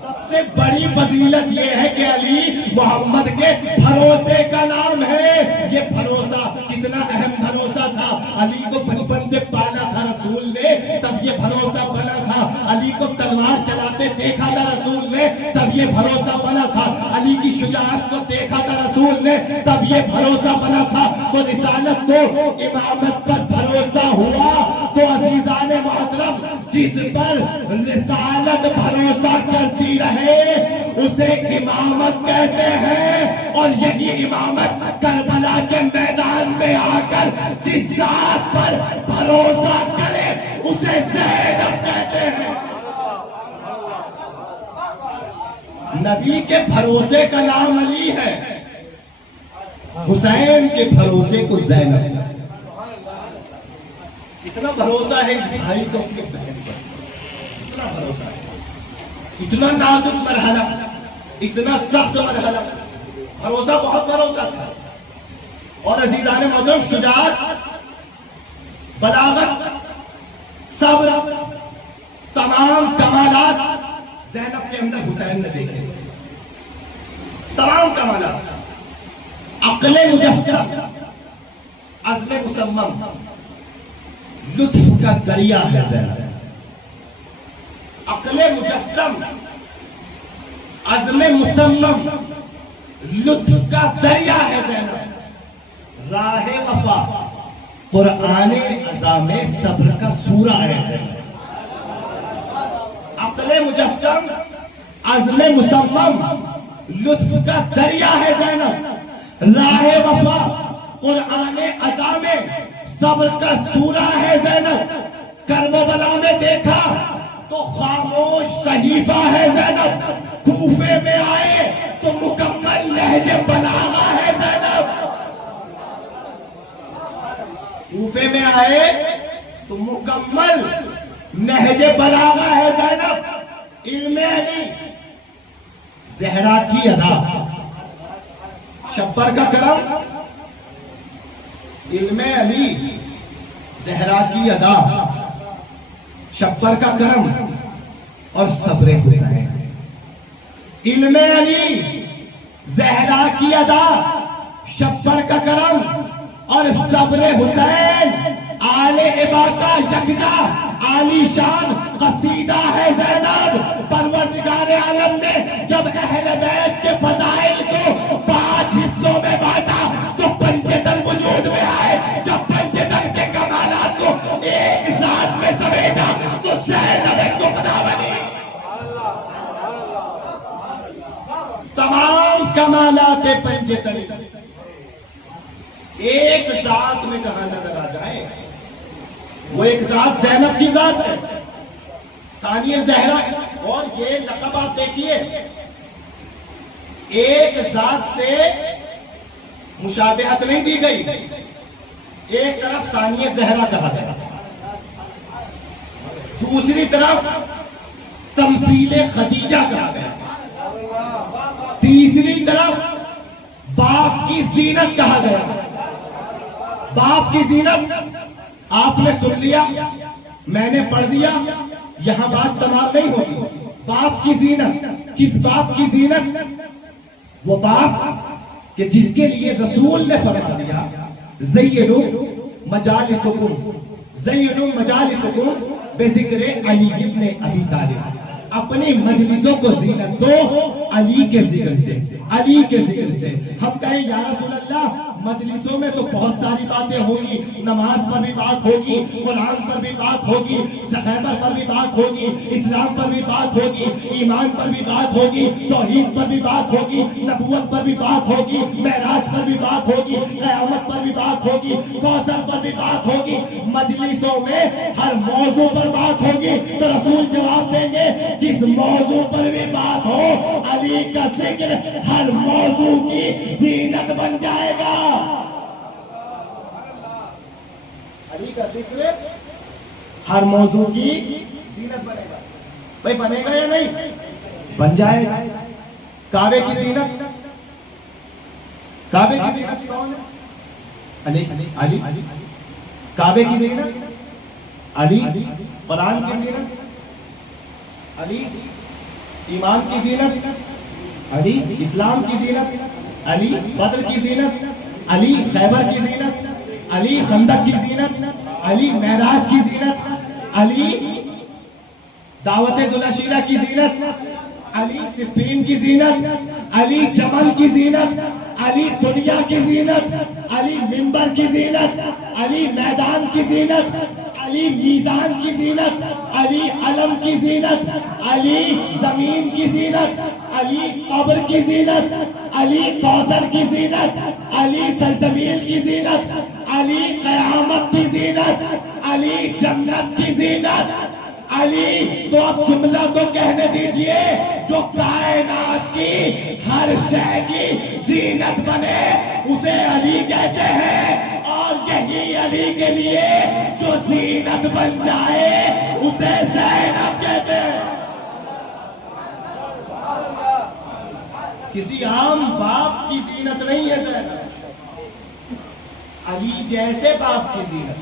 سب سے بڑی فضیلت یہ ہے کہ علی محمد کے بھروسے کا نام ہے۔ یہ بھروسہ کتنا اہم بھروسہ تھا، علی کو بچپن سے پالا تھا رسول نے، تب یہ بھروسہ بنا تھا۔ علی کو تلوار چلاتے دیکھا تھا رسول نے، تب یہ بھروسہ بنا تھا۔ علی کی شجاعت کو دیکھا تھا رسول نے، تب یہ بھروسہ بنا تھا۔ تو رسالت کو امامت پر بھروسہ ہوا تو عزیزان محترم جس پر رسالت بھروسہ کرتی رہے اسے امامت کہتے ہیں، اور یہی امامت کربلا کے میدان میں آ کر جس ذات پر بھروسہ کرے اسے زینب کہتے ہیں۔ نبی کے بھروسے کا نام علی ہے، حسین کے بھروسے کو زینب۔ اتنا بھروسہ ہے اس بھائی کو اپنے بہن پر، اتنا بھروسہ ہے، اتنا نازک مرحلہ، اتنا سخت مرحلہ، بھروسہ، بہت بھروسہ تھا۔ اور عزیزان محترم، شجاعت، بلاغت، صبر، تمام کمالات زینب کے اندر حسین نے دیکھے، تمام کمالات، عقل مجسم، عزم مصمم، لطف کا دریا ہے زینب، عقل مجسم، عزم مصمم، لطف کا دریا ہے زینب، راہ وفا، قرآن عظام صبر کا سورہ ہے زینب، عقل مجسم، عزم مصمم، لطف کا دریا ہے زینب، راہ وفا، قرآن عظام صبر کا سورہ ہے زینب، کرب و بلا میں دیکھا تو خاموش صحیفہ ہے زینب، کوفے میں آئے تو مکمل نہج بلاغہ ہے زینب، کوفے میں آئے تو مکمل نہج بلاغہ ہے زینب، علم علی، زہرا کی ادا، شبر کا کرم، علم علی، زہرا کی ادا، شبر کا کرم اور صبر حسین، علم علی، زہرا کی ادا، شبر کا کرم اور صبر حسین، آل ابا کا یکجا عالی شان قصیدہ ہے زینب۔ پروردگار عالم نے جب اہل بیت کے فضائل کو 5 حصوں میں بانٹا تو پنجتن وجود میں آئے، جب پنجتن کے کمالات کو ایک ذات میں سمیٹا تو زینب ایک کمنا بنی۔ تمام کمالات پنجتن ایک ذات میں کہاں نظر آ جائے، وہ ایک ذات زینب کی ذات ہے، ثانیہ زہرا ہے۔ اور یہ لقب آپ دیکھیے، ایک ذات سے مشابہت نہیں دی گئی، ایک طرف ثانیہ زہرا کہا گیا، دوسری طرف تمثیل خدیجہ کہا گیا، تیسری طرف باپ کی زینت کہا گیا۔ باپ کی زینت آپ نے سن لیا، میں نے پڑھ دیا، یہاں بات تمام نہیں ہوگی۔ باپ کی زینت، کس باپ کی زینت؟ وہ باپ کہ جس کے لیے رسول نے فرما دیا زینوا مجالسکم، زینوا مجالسکم بذکر علی ابن ابی طالب، اپنی مجلسوں کو زینت دو علی کے ذکر سے، علی کے ذکر سے۔ ہم کہیں یا رسول اللہ مجلسوں میں تو بہت ساری باتیں ہوگی، نماز پر بھی بات ہوگی، قرآن پر بھی بات ہوگی، خیبر پر بھی بات ہوگی، اسلام پر بھی بات ہوگی، ایمان پر بھی بات ہوگی، توحید پر بھی بات ہوگی، نبوت پر بھی بات ہوگی، معراج پر بھی بات ہوگی، قیامت پر بھی بات ہوگی، کوثر پر بھی بات ہوگی۔ مجلسوں میں ہر موضوع پر بات ہوگی تو رسول جواب دیں گے جس موضوع پر بھی بات ہو علی کا ذکر ہر موضوع کی زینت بن جائے گا، علی کا ذکر ہر موضوع کی زینت بنے گا۔ بھائی بنے گا یا نہیں؟ بن جائے گا۔ کعبے کی زینت، کعبے کی زینت کون ہے؟ علی، علی، کعبے کی زینت علی، قرآن کی زینت علی، ایمان کی زینت علی، اسلام کی زینت علی، بدر کی زینت علی، خیبر کی زینت علی، خندق کی زینت علی، معراج کی زینت علی، دعوت ذوالعشیرہ کی زینت علی، صفین کی زینت علی، جمل کی زینت علی، دنیا کی زینت علی، منبر کی زینت علی، میدان کی زینت علی، میزان کی زینت علی، علم کی زینت علی، زمین کی زینت علی، قبر کی زینت علی، کوثر کی زینت علی، سلسبیل کی زینت علی، قیامت کی زینت علی، جنت کی زینت علی۔ تو اب جملہ تو کہنے دیجئے جو کائنات ہر شے کی زینت بنے اسے علی کہتے ہیں، اور یہی علی کے لیے جو زینت بن جائے اسے زینب کہتے ہیں۔ کسی عام باپ کی زینت نہیں ہے زینب، علی جیسے باپ کی زینت،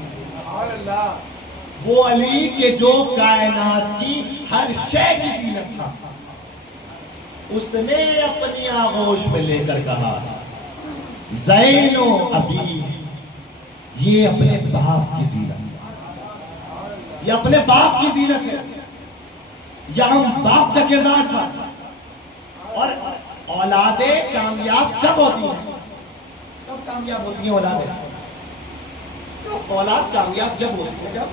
وہ علی کے جو کائنات کی ہر شے کی زینت تھا، اس نے اپنی آغوش میں لے کر کہا زین و ابی، یہ اپنے باپ کی زینت، یہ اپنے باپ کی زینت ہے، یہاں باپ کا کردار تھا۔ اور اولادیں کامیاب کب ہوتی ہیں؟ کب کامیاب ہوتی ہیں اولادیں؟ اولاد کامیاب جب ہوتی ہے جب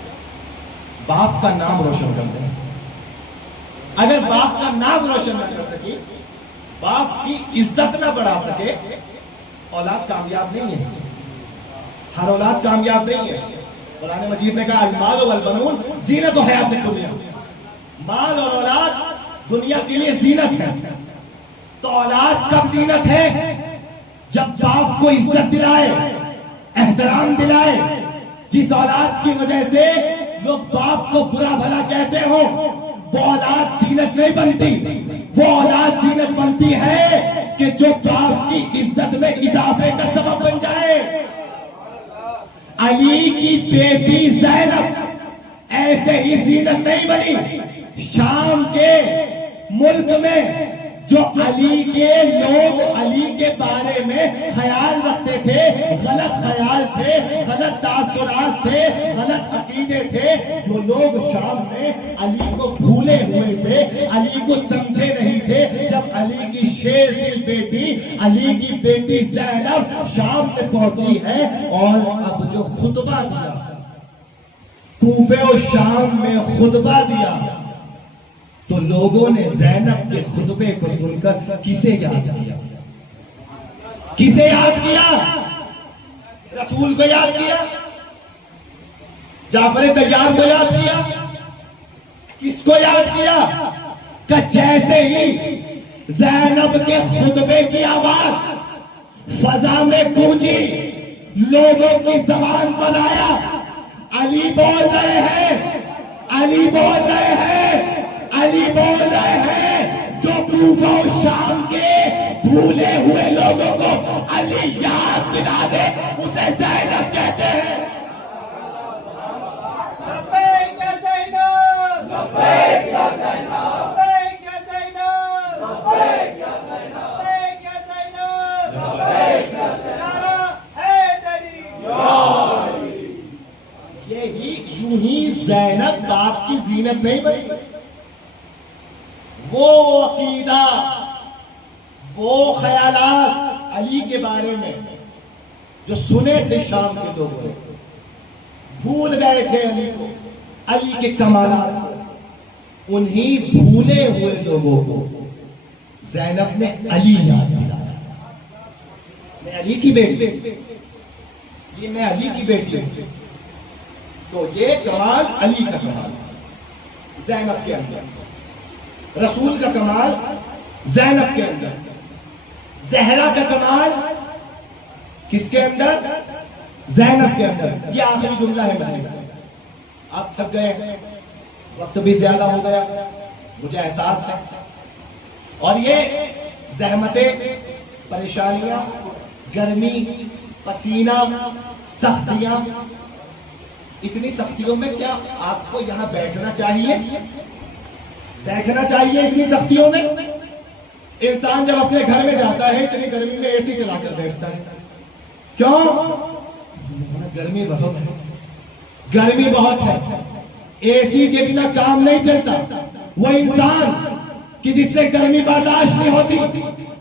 باپ کا نام روشن کرتے ہیں۔ اگر باپ کا نام روشن نہ کر سکے، باپ کی عزت نہ بڑھا سکے، اولاد کامیاب نہیں ہے، ہر اولاد کامیاب نہیں ہے۔ قرآن مجید نے کہا المال والبنون زینت حیات الدنیا، مال اور اولاد دنیا کے لیے زینت ہے۔ تو اولاد کب زینت ہے؟ جب باپ کو عزت دلائے، احترام دلائے۔ جس اولاد کی وجہ سے لوگ باپ کو برا بھلا کہتے ہو، وہ اولاد زینت نہیں بنتی، وہ اولاد زینت بنتی ہے کہ جو باپ کی عزت میں اضافے کا سبب بن جائے۔ علی کی بیٹی زینب ایسے ہی زینت نہیں بنی، شام کے ملک میں جو علی کے لوگ علی کے بارے میں خیال رکھتے تھے، غلط خیال تھے، غلط تاثرات تھے، غلط عقیدے تھے، جو لوگ شام میں علی کو بھولے ہوئے تھے، علی کو سمجھے نہیں تھے، جب علی کی شیر دل بیٹی، علی کی بیٹی زینب شام میں پہنچی ہے اور اب جو خطبہ دیا، کوفے و شام میں خطبہ دیا، تو لوگوں نے زینب کے خطبے کو سن کر کسے یاد کیا؟ کسے یاد کیا؟ رسول کو یاد کیا؟ جعفر طیار کو یاد کیا؟ کس کو یاد کیا؟ کہ جیسے ہی زینب کے خطبے کی آواز فضا میں گونجی، لوگوں کی زبان پر آیا علی بول رہے ہیں، علی بول رہے ہیں، علی بول رہے ہیں، جو کوفہ و شام کے بھولے ہوئے لوگوں کو علی یاد دلا دے اسے زینب کہتے ہیں۔ لبیک یا زینب، لبیک یا زینب، لبیک یا زینب، لبیک یا زینب، لبیک یا زینب، لبیک یا زینب، نعرہ حیدری یا علی۔ یہی یوں ہی زینب باپ کی زینت نہیں بنی، وہ عقیدہ، وہ خیالات علی کے بارے میں جو سنے تھے شام کے لوگوں نے، بھول گئے تھے علی کو، علی کے کمالات کو، انہی بھولے ہوئے لوگوں کو زینب نے علی یاد دلایا۔ میں علی کی بیٹی، یہ میں علی کی بیٹی ہوں، تو یہ کمال علی کا کمال زینب کے اندر، رسول کا کمال زینب کے اندر، زہرا کا کمال کس کے اندر؟ زینب کے اندر۔ یہ آخری جملہ ہے محض، آپ تھک گئے، وقت بھی زیادہ ہو گیا، مجھے احساس ہے، اور یہ زحمتیں، پریشانیاں، گرمی، پسینہ، سختیاں، اتنی سختیوں میں کیا آپ کو یہاں بیٹھنا چاہیے؟ بیٹھنا چاہیے اتنی سختیوں میں؟ انسان جب اپنے گھر میں جاتا ہے اتنی گرمی میں اے سی چلا کر بیٹھتا ہے، کیوں؟ گرمی بہت ہے، گرمی بہت ہے، اے سی کے بنا کام نہیں چلتا۔ وہ انسان کہ جس سے گرمی برداشت نہیں ہوتی،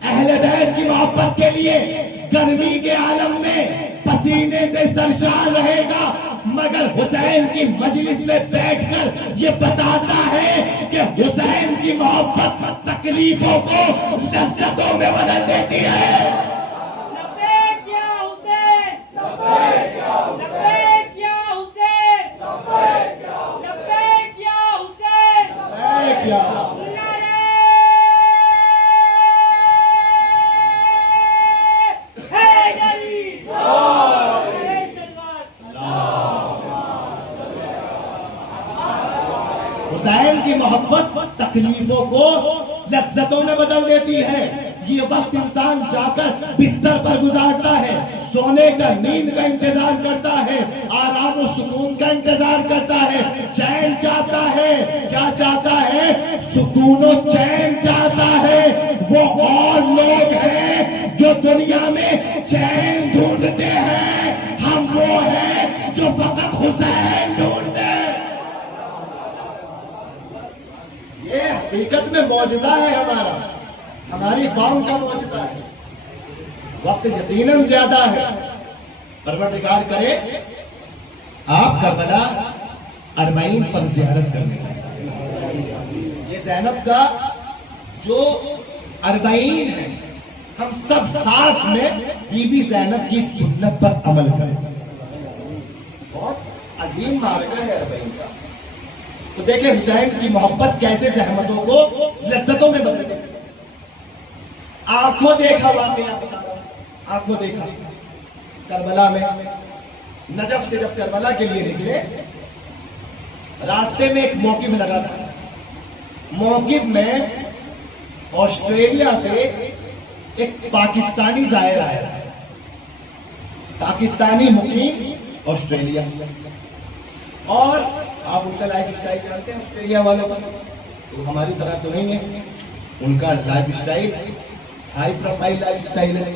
اہل بیت کی محبت کے لیے گرمی کے عالم میں پسینے سے سرشار رہے گا، مگر حسین کی مجلس میں بیٹھ کر یہ بتاتا ہے کہ حسین کی محبت تکلیفوں کو لذتوں میں بدل دیتی ہے۔ لبیک یا حسین، لبیک یا حسین، لبیک یا حسین، لبیک یا حسین، لبیک یا حسین، لبیک یا نعرہ خوفوں کو لذتوں میں بدل دیتی ہے. یہ وقت انسان جا کر بستر پر گزارتا ہے, سونے کا, نیند کا انتظار کرتا ہے, آرام و سکون کا انتظار کرتا ہے, چین چاہتا ہے. کیا چاہتا ہے؟ سکون و چین چاہتا ہے. وہ اور لوگ ہیں جو دنیا میں چین ڈھونڈتے ہیں, ہم وہ ہیں جو فقط حسین ڈھونڈتے ہیں. یہ حقیقت میں معجزہ ہے ہمارا, ہماری قوم کا معجزہ ہے. وقت یقیناً زیادہ ہے. پروردگار کرے آپ کربلا اربعین پر زیارت کرنے جائیں. یہ زینب کا جو اربعین ہے, ہم سب ساتھ میں بی بی زینب کی سنت پر عمل کریں. بہت عظیم معرکہ ہے اربعین کا. تو دیکھیں حسین کی محبت کیسے زحمتوں کو لذتوں میں بدل گئی. آنکھوں دیکھا واقعہ بتا رہا ہوں, آنکھوں دیکھا کربلا میں. نجف سے جب کربلا کے لیے نکلے, راستے میں ایک موقف لگا تھا. موقف میں آسٹریلیا سے ایک پاکستانی زائر آیا, پاکستانی مقیم آسٹریلیا. اور آپ ان کا لائف اسٹائل جانتے ہیں آسٹریلیا والوں کا, تو ہماری طرح تو نہیں ہے. ان کا life style high profile life style ہے,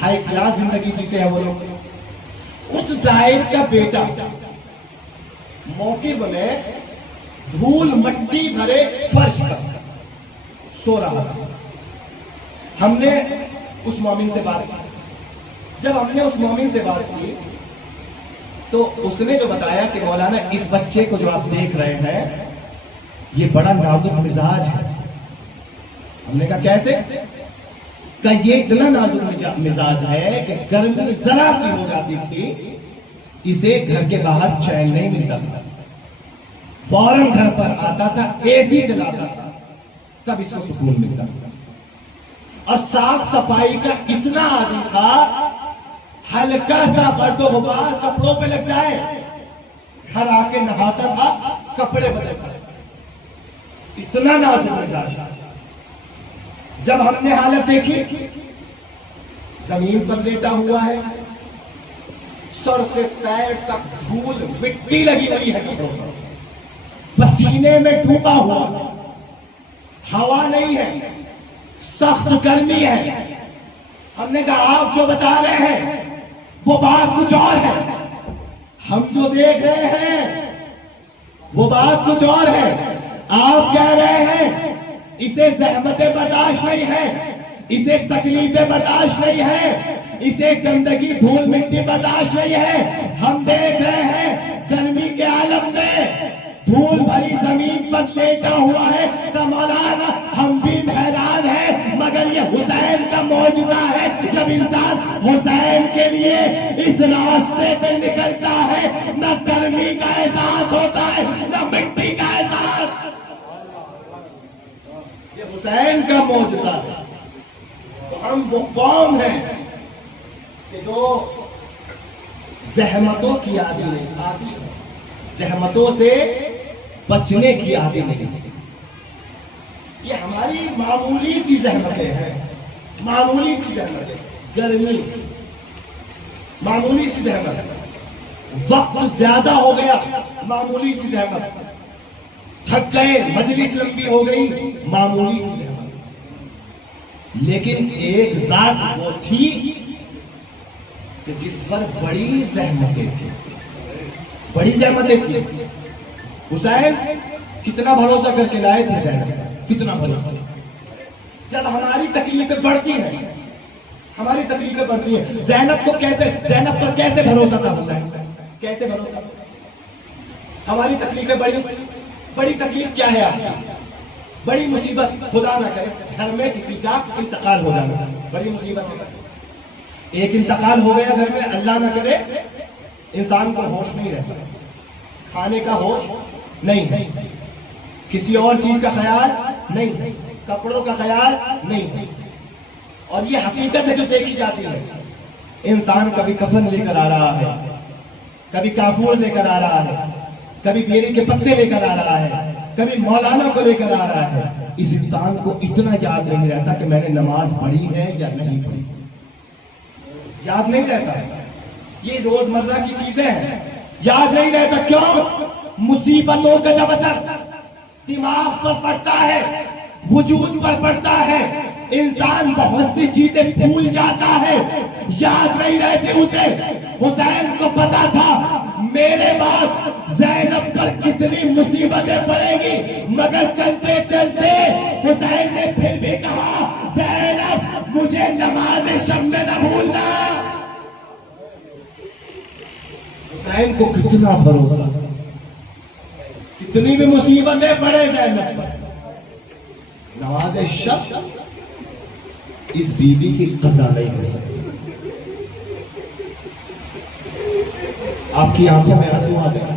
ہائی کلاس زندگی جیتے ہیں وہ لوگ. اس زائر کا بیٹا موقف میں دھول مٹی بھرے فرش پر سو رہا تھا. ہم نے اس مومن سے بات کی. جب ہم نے اس مومن سے بات کی تو اس نے جو بتایا کہ مولانا اس بچے کو جو آپ دیکھ رہے ہیں یہ بڑا نازک مزاج ہے. ہم نے کہا کیسے؟ کہ یہ اتنا نازک مزاج ہے کہ گرمی ذرا سی ہو جاتی تھی اسے گھر کے باہر چین نہیں ملتا تھا, فوراً گھر پر آتا تھا, اے سی چلاتا تھا, تب اس کو سکون ملتا تھا. اور صاف صفائی کا اتنا عادی تھا, ہلکا سا گرد و غبار کپڑوں پہ لگ جائے گھر آ کے نہاتا تھا, کپڑے بدلتا تھا. اتنا نازک مزاج. جب ہم نے حالت دیکھی, زمین پر لیٹا ہوا ہے, سر سے پیر تک دھول مٹی لگی ہوئی ہے کپڑوں پر, پسینے میں ڈوبا ہوا, ہوا نہیں ہے, سخت گرمی ہے. ہم نے کہا آپ جو بتا رہے ہیں وہ بات کچھ اور ہے, ہم جو دیکھ رہے ہیں وہ بات کچھ اور ہے. آپ کہہ رہے ہیں اسے زحمتیں برداشت نہیں ہے, اسے تکلیفیں برداشت نہیں ہے, اسے گندگی دھول مٹی برداشت نہیں ہے. ہم دیکھ رہے ہیں گرمی کے عالم میں دھول بھری زمین پر لیٹا ہوا ہے. کہ مولانا ہم بھی حیران ہیں, مگر یہ حسین کا معجزہ ہے. جب انسان حسین کے لیے اس راستے پہ نکلتا ہے نہ گرمی کا احساس ہوتا ہے نہ مٹی کا احساس. یہ حسین کا معجزہ ہے. تو ہم وہ قوم ہیں کہ جو زحمتوں کی عادی نہیں, زحمتوں سے بچنے کی عادی نہیں. یہ ہماری معمولی سی زحمتیں ہیں, معمولی سی زحمتیں. گرمی معمولی سی زحمت, وقت زیادہ ہو گیا معمولی سی زحمت, تھک گئے مجلس لمبی ہو گئی معمولی سی زحمت. لیکن ایک ذات وہ تھی کہ جس پر بڑی زحمتیں تھیں, بڑی زحمتیں تھیں. حسین کتنا بھروسہ کر کے لائے تھے زینب, کتنا بھروسہ. جب ہماری تکلیفیں بڑھتی ہیں, ہماری تکلیفیں بڑھتی ہیں, زینب کو کیسے, زینب پر کیسے بھروسہ تھا حسین, کیسے بھروسہ. ہماری تکلیفیں بڑی تکلیف کیا ہے آپ کی؟ بڑی مصیبت, خدا نہ کرے گھر میں کسی کا انتقال ہو جانا, بڑی مصیبت ہے. ایک انتقال ہو گیا گھر میں, اللہ نہ کرے انسان کو ہوش نہیں رہتا, کھانے کا ہوش نہیں, کسی اور چیز کا خیال نہیں, کپڑوں کا خیال نہیں. اور یہ حقیقت ہے جو دیکھی جاتی ہے. انسان کبھی کفن لے کر آ رہا ہے, کبھی کافور لے کر آ رہا ہے, کبھی بیری کے پتے لے کر آ رہا ہے, کبھی مولانا کو لے کر آ رہا ہے, اس انسان کو اتنا یاد نہیں رہتا کہ میں نے نماز پڑھی ہے یا نہیں پڑھی، یاد نہیں رہتا ہے. یہ روزمرہ کی چیزیں ہیں، یاد نہیں رہتا. کیوں؟ مصیبتوں کا جب اثر دماغ پر پڑتا ہے، وجود پر پڑتا ہے، انسان بہت سی چیزیں بھول جاتا ہے، یاد نہیں رہتی اسے. حسین کو پتا تھا میرے بعد زینب پر کتنی مصیبتیں پڑیں گی، مگر چلتے چلتے حسین نے پھر بھی کہا زینب مجھے نماز شب میں نہ بھولنا. حسین کو کتنا بھروسہ، کتنی بھی مصیبتیں پڑے زینب پر، نماز شب اس بیوی کی قضا نہیں ہو سکتی. آپ کی آنکھوں میں آنسو آ گئے.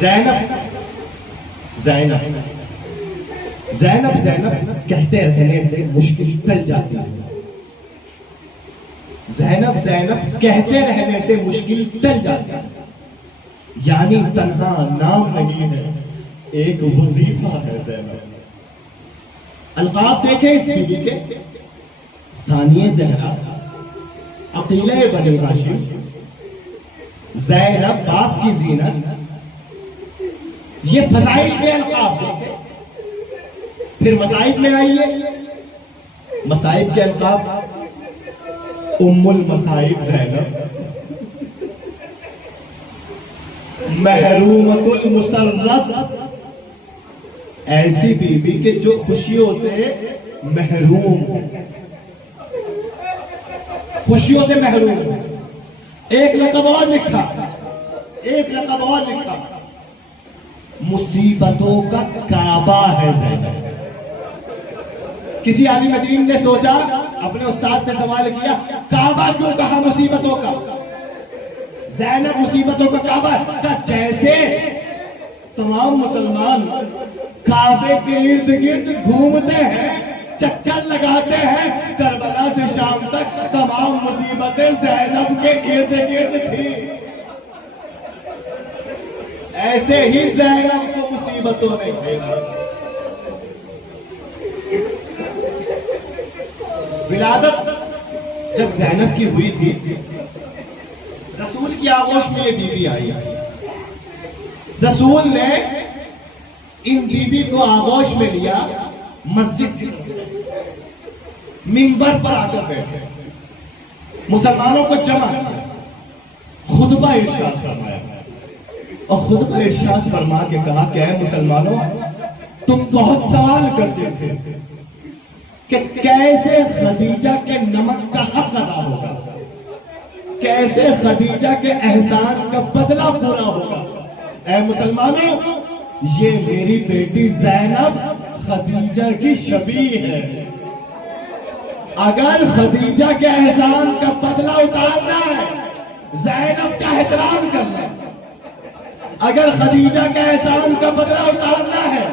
زینب زینب زینب زینب کہتے رہنے سے مشکل ٹل جاتی ہے. زینب زینب کہتے رہنے سے مشکل ٹل جاتی ہے. یعنی تنہا نام نہیں ہے، ایک وظیفہ ہے زینب. القاب دیکھیں اس بیوی کے: ثانیہ زہرا، عقیلہ بنی ہاشم، زینب باپ کی زینت. یہ فضائل کے القاب دیکھیں. پھر مصائب میں آئیے، مصائب کے القاب: ام المصائب زینب، محرومۃ المسرت، ایسی بیوی کے جو خوشیوں سے محروم، خوشیوں سے محروم. ایک لقب اور لکھا، ایک لقب اور لکھا: مصیبتوں کا کعبہ ہے زینب. کسی عالم دین نے سوچا، اپنے استاد سے سوال کیا کعبہ کیوں کہا مصیبتوں کا؟ زینب مصیبتوں کا کعبہ کا. جیسے تمام مسلمان کعبے کے ارد گرد گھومتے ہیں، چکر لگاتے ہیں، کربلا سے شام تک تمام مصیبتیں زینب کے ارد گرد تھی. ایسے ہی زینب کو مصیبتوں نے گھیرا. ولادت جب زینب کی ہوئی تھی، رسول کی آغوش میں یہ بیوی آئی. رسول نے ان بیوی کو آغوش میں لیا، مسجد کی منبر پر آ کر بیٹھے، مسلمانوں کو جمع کیا، خطبہ ارشاد فرمایا. اور خطبہ ارشاد فرما کے کہا کہ اے مسلمانوں، تم بہت سوال کرتے تھے کہ کیسے خدیجہ کے نمک کا حق ادا ہوگا، کیسے خدیجہ کے احسان کا بدلہ پورا ہوگا. اے مسلمانوں، یہ میری بیٹی زینب خدیجہ کی شبیہ ہے. اگر خدیجہ کے احسان کا بدلہ اتارنا ہے، زینب کا احترام کرنا ہے. اگر خدیجہ کے احسان کا بدلہ اتارنا ہے،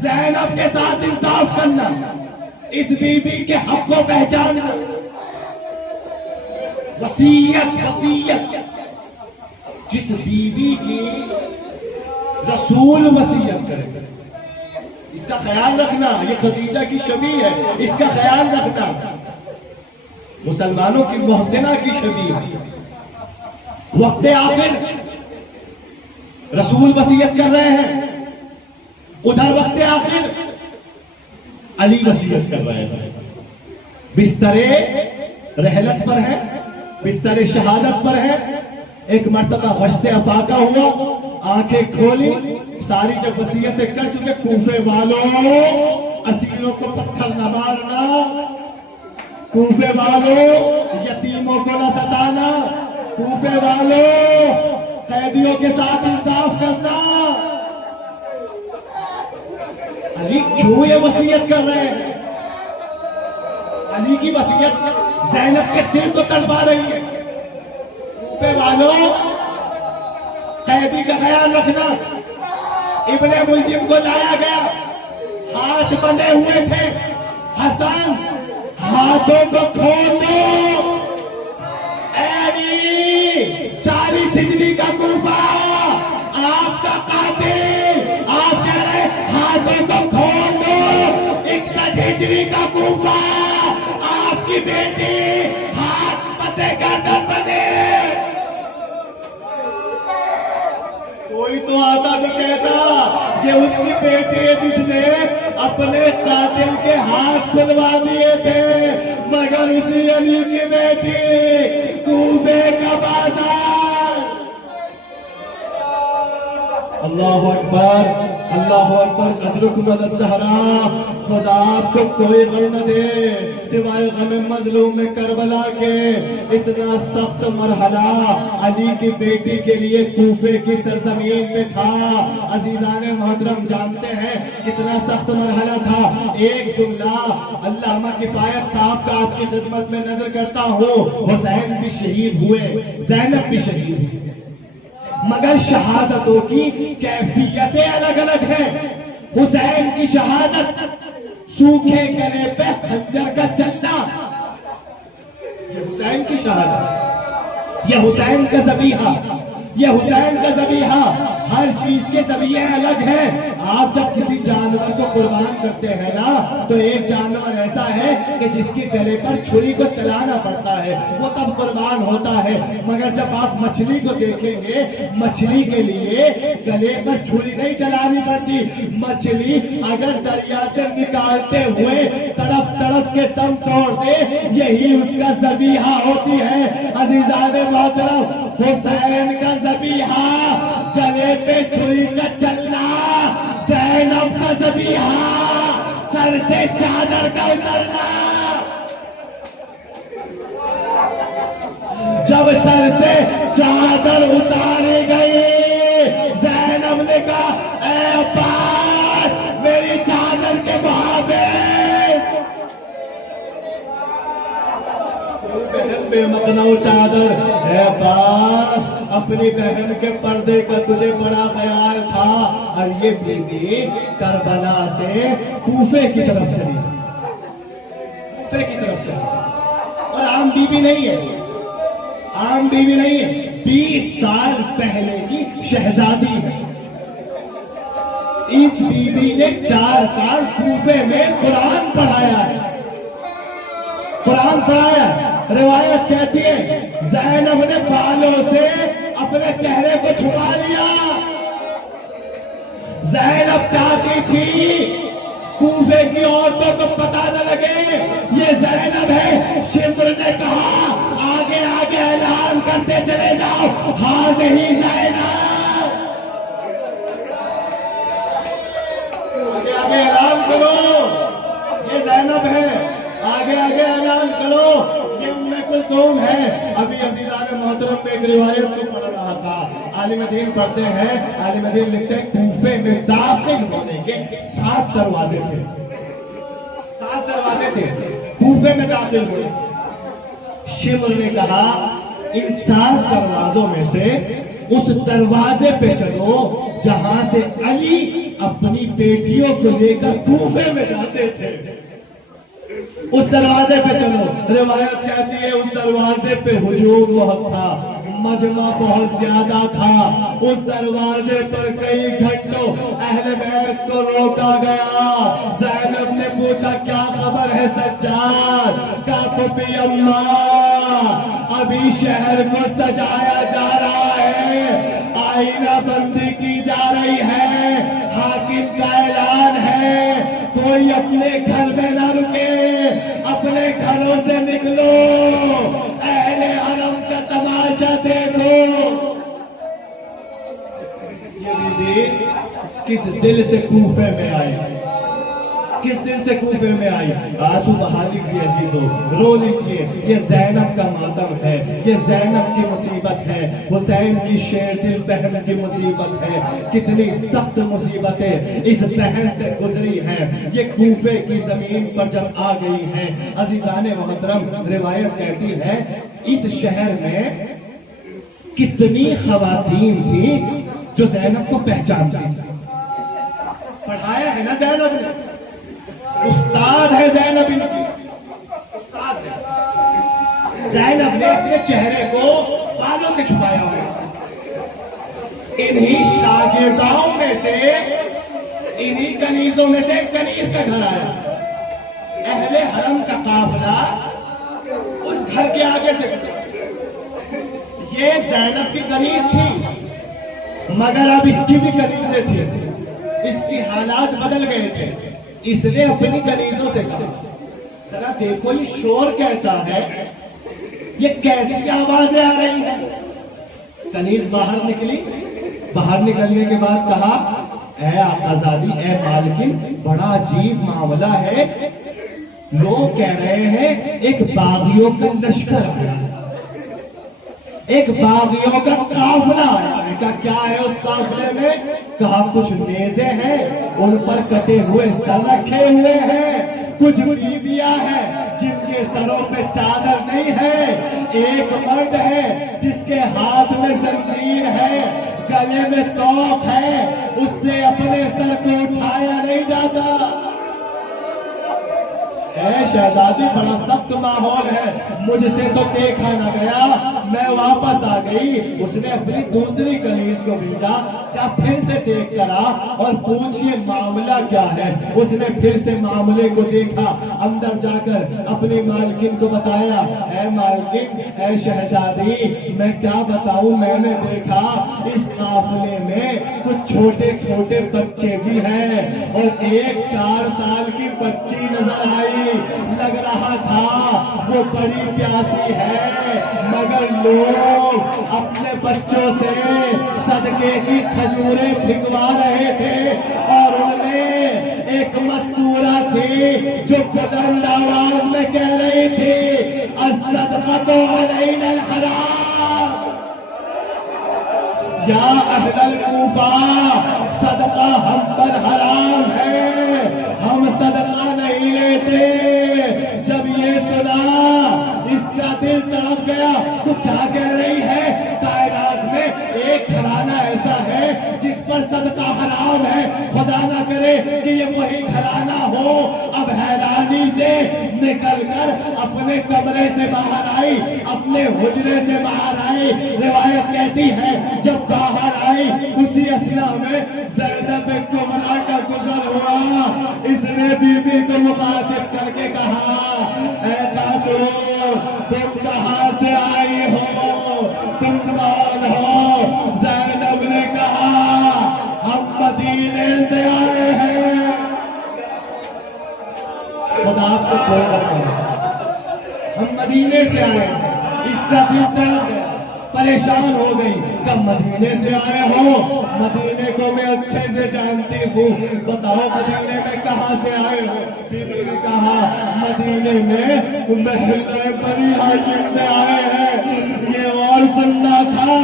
زینب کے ساتھ انصاف کرنا، اس بیوی کے حق کو پہچاننا. وصیت جس بیوی کی رسول وصیت کرے، اس کا خیال رکھنا. یہ خدیجہ کی شبیہ ہے، اس کا خیال رکھنا. مسلمانوں کی محسنہ کی شبیہ. وقت آخر رسول وصیت کر رہے ہیں، ادھر وقت آخر علی وصیت کر رہے ہیں. بستر رحلت پر ہے، بستر شہادت پر ہے. ایک مرتبہ غشت افاقہ ہوا، آنکھیں کھولی، ساری جب وصیتیں کر چکے: کوفے والوں اسیروں کو پتھر نہ مارنا، کوفے والوں یتیموں کو نہ ستانا، کوفے والوں قیدیوں کے ساتھ انصاف کرنا. علی کیوں یہ وصیت کر رہے ہیں؟ علی کی وصیت زینب کے دل کو تڑپا رہی ہے. کوفے والوں قیدی کا خیال رکھنا. ابن ملجم کو لایا گیا، ہاتھ بندھے ہوئے تھے. حسن ہاتھوں کو کھول دو. اے علی، 40 ہجری کا کوفہ، آپ کا قاتل، آپ کہہ رہے ہجری کا کوفہ، آپ کی بیٹی ہاتھ پسے گردن بنے۔ کوئی تو آتا تو کہتا کہ اس کی بیٹی ہے جس نے اپنے قاتل کے ہاتھ کھلوا دیے تھے، مگر اسی علی کی بیٹی کوفے کا بازار۔ اللہ اکبر، اللہ اکبر، اجرکم علی الزہراء۔ خدا آپ کو کوئی غم نہ دے سوائے غم مظلوم کربلا کے۔ اتنا سخت مرحلہ علی کی بیٹی کے لیے کوفے کی سرزمین پہ تھا۔ عزیزان محترم جانتے ہیں کتنا سخت مرحلہ تھا۔ ایک جملہ علامہ کفایت صاحب کا آپ کی خدمت میں نظر کرتا ہوں۔ حسین بھی شہید ہوئے، زینب بھی شہید ہوئی، مگر شہادتوں کی کیفیتیں الگ الگ ہیں۔ حسین کی شہادت سوکھے گلے پہ خنجر کا چلنا، یہ حسین کی شہادت، یہ حسین کا ذبیحہ، یہ حسین کا ذبیحہ۔ ہر چیز کے ذبیحے الگ ہیں۔ آپ جب کسی جانور کو قربان کرتے ہیں نا تو ایک جانور ایسا ہے کہ جس کی گلے پر چھری کو چلانا پڑتا ہے، وہ تب قربان ہوتا ہے۔ مگر جب آپ مچھلی کو دیکھیں گے، مچھلی کے لیے گلے پر چھری نہیں چلانی پڑتی۔ مچھلی اگر دریا سے نکالتے ہوئے تڑپ تڑپ کے دم توڑ دے، یہی اس کا ذبیحہ ہوتی ہے۔ عزیزان محترم، حسین کا ذبیحہ گلے پہ چھری کا چلنا، زینب کا ذبیحہ سر سے چادر کا اترنا۔ جب سر سے چادر اتاری گئی، زینب نے کہا اے عباس میری چادر کے محافظ، بہن بے مقنعو چادر۔ اے عباس اپنی بہن کے پردے کا تجھے بڑا خیال تھا، اور یہ بیوی کربلا سے کوفے کی طرف چلی، کوفے کی طرف چلی، اور عام بیوی نہیں ہے، عام بیوی نہیں ہے، 20 سال پہلے کی شہزادی ہے۔ اس بیوی نے 4 سال کوفے میں قرآن پڑھایا ہے، قرآن پڑھایا ہے۔ روایت کہتی ہے زینب نے بالوں سے اپنے چہرے کو چھپا لیا۔ زینب چاہتی تھی کوفے کی عورتوں کو پتہ نہ لگے یہ زینب ہے۔ شمر نے کہا آگے آگے اعلان کرتے چلے جاؤ، ہاذہی زینب، آگے آگے اعلان کرو یہ زینب ہے، آگے آگے اعلان کرو یہ ام کلثوم ہے۔ ابھی عزیزان محترم میں ایک روایت کو پڑھ رہا تھا، عالم دین پڑھتے ہیں، عالم دین لکھتے ہیں کوفے میں داخل ہونے کے 7 دروازے تھے، 7 دروازے تھے کوفے میں داخل ہوئے۔ شمر نے کہا ان 7 دروازوں میں سے اس دروازے پہ چلو جہاں سے علی اپنی بیٹیوں کو لے کر کوفے میں جاتے تھے، اس دروازے پہ چلو۔ روایت کہتی ہے اس دروازے پہ ہجوم بہت تھا، مجمع بہت زیادہ تھا، اس دروازے پر کئی گھنٹوں اہل بیت کو روکا گیا۔ زینب نے پوچھا کیا خبر ہے سجاد؟ کہا پھپھی اماں ابھی شہر کو سجایا جا رہا ہے، آئینہ بندی کی جا رہی ہے، حاکم کا اعلان ہے کوئی اپنے گھر میں نہ رکے، اپنے گھروں سے نکلو، اہل حرم کا تماشا دیکھو۔ یہ بیوی کس دل سے کوفے میں آئی، کس دل سے کوفے میں آئی؟ آنسو بہا لیجیے عزیزو، رو لیجیے، یہ زینب کا ماتم ہے، یہ زینب کی مصیبت ہے، حسین کی شیر دل بہن کی مصیبت ہے۔ کتنی سخت مصیبتیں اس بہن سے گزری ہیں، یہ کوفے کی زمین پر جب آ گئی ہیں۔ عزیزان محترم روایت کہتی ہے اس شہر میں کتنی خواتین تھی جو زینب کو پہچانتی تھی۔ پڑھایا ہے نا زینب نے، استاد ہے زینب ان کی، استاد ہے۔ زینب نے اپنے چہرے کو بالوں سے چھپایا ہوا، انہی شاگرداؤں میں سے، انہی کنیزوں میں سے ایک کنیز کا گھر آیا، اہل حرم کا قافلہ اس گھر کے آگے سے گزرا. یہ زینب کی کنیز تھی مگر اب اس کی بھی کنیزیں تھی. اس کی حالات بدل گئے تھے. اس نے اپنی کنیزوں سے کہا ذرا دیکھو یہ شور کیسا ہے, یہ کیسی آوازیں آ رہی ہیں. کنیز باہر نکلی. باہر نکلنے کے بعد کہا اے آقازادی, اے مالکن, بڑا عجیب معاملہ ہے. لوگ کہہ رہے ہیں ایک باغیوں کا لشکر آیا ہے, ایک باغیوں کا قافلہ آیا ہے. کہا کیا ہے اس قافلے میں؟ کہا کچھ نیزے ہیں, ان پر کٹے ہوئے سر رکھے ہوئے ہیں. کچھ بیویاں ہیں جن کے سروں پہ چادر نہیں ہے. ایک مرد ہے جس کے ہاتھ میں زنجیر ہے, گلے میں توق ہے, اس سے اپنے سر کو اٹھایا نہیں جاتا. اے شہزادی بڑا سخت ماحول ہے, مجھ سے تو دیکھا نہ گیا. میں واپس آ گئی. اس نے اپنی دوسری کنیز کو بھیجا, جا پھر سے دیکھ کر آ اور پوچھ یہ معاملہ کیا ہے. اس نے پھر سے معاملے کو دیکھا, اندر جا کر اپنی مالکن کو بتایا. اے مالکن, اے شہزادی, میں کیا بتاؤں, میں نے دیکھا اس قافلے میں کچھ چھوٹے چھوٹے بچے بھی ہیں اور ایک 4 سال کی بچی نظر آئی. لگ رہا تھا وہ بڑی پیاسی ہے, مگر لوگ اپنے بچوں سے صدقے کی کھجوریں پھینکوا رہے تھے اور انہیں ایک مستورہ تھی جو بلند آواز میں کہہ رہی تھی الصدقۃ علینا الحرام. یا اہل الکوفہ, صدقہ ہم پر حرام ہے, ہم صدقہ نہیں لیتے. جب یہ سنا اس کا دل تڑپ گیا. تو کیا کہہ رہی ہے؟ کائنات میں ایک گھرانہ ایسا ہے جس پر صدقہ حرام ہے, خدا نہ کرے کہ یہ وہی گھرانہ ہو. اب حیرانی سے نکل کر اپنے کمرے سے باہر آئی, اپنے حجرے سے باہر آئی. روایت کہتی ہے جب باہر آئی اسی اثنا میں زینب کبریٰ کا گزر ہوا. اس نے بی بی کو مخاطب کر کے کہا اے خاتون, تم کہاں سے آئی ہو, تم کون ہو؟ زینب نے کہا ہم مدینے سے آئے ہیں. خدا آپ کو کوئی بات نہیں, ہم مدینے سے آئے ہیں. اس کا دل تڑپ گیا, پریشان ہو گئی. کب مدینے سے آئے ہو؟ مدینے کو میں اچھے سے جانتی ہوں, بتاؤ مدینے میں کہاں سے آئے ہو؟ بی بی نے کہا مدینے میں محلہ بنی ہاشم سے آئے ہیں. یہ اور سننا تھا.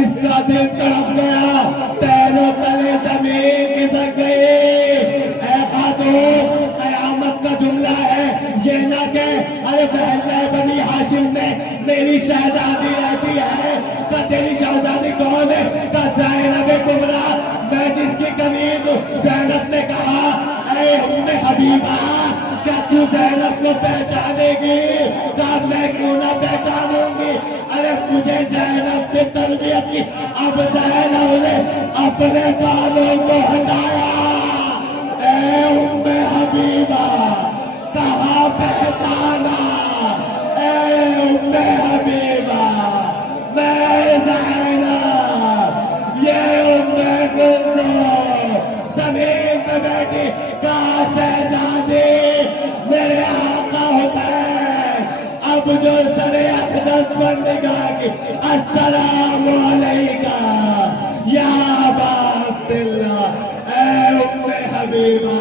اس کا دل تڑپ گیا, پیروں تلے زمین کھسک گئی. اے خاتون, قیامت کا جملہ ہے, یہ نہ کہ ارے محلہ بنی ہاشم سے میری شہزادی رہتی ہے. کہ تیری شہزادی کون ہے؟ کہ زینب کبریٰ, میں جس کی کنیز ہوں. زینب نے کہا اے ام حبیبہ, کیا تو زینب کو پہچانے گی؟ کہا میں کیوں نہ پہچانوں گی, ارے مجھے زینب کی تربیت کی. اب زینب نے اپنے بالوں کو ہٹایا. اے ام حبیبہ, کہاں پہچانا؟ اے ام حبیبہ, میں زینب, یہ ام کلثوم زمین پہ بیٹھی. کہا شہزادی, میرے آقا حسین, اب جو سر اقدس پر نگاہ کی, السلام علیکہ یا ابا عبداللہ. اے ام حبیبہ,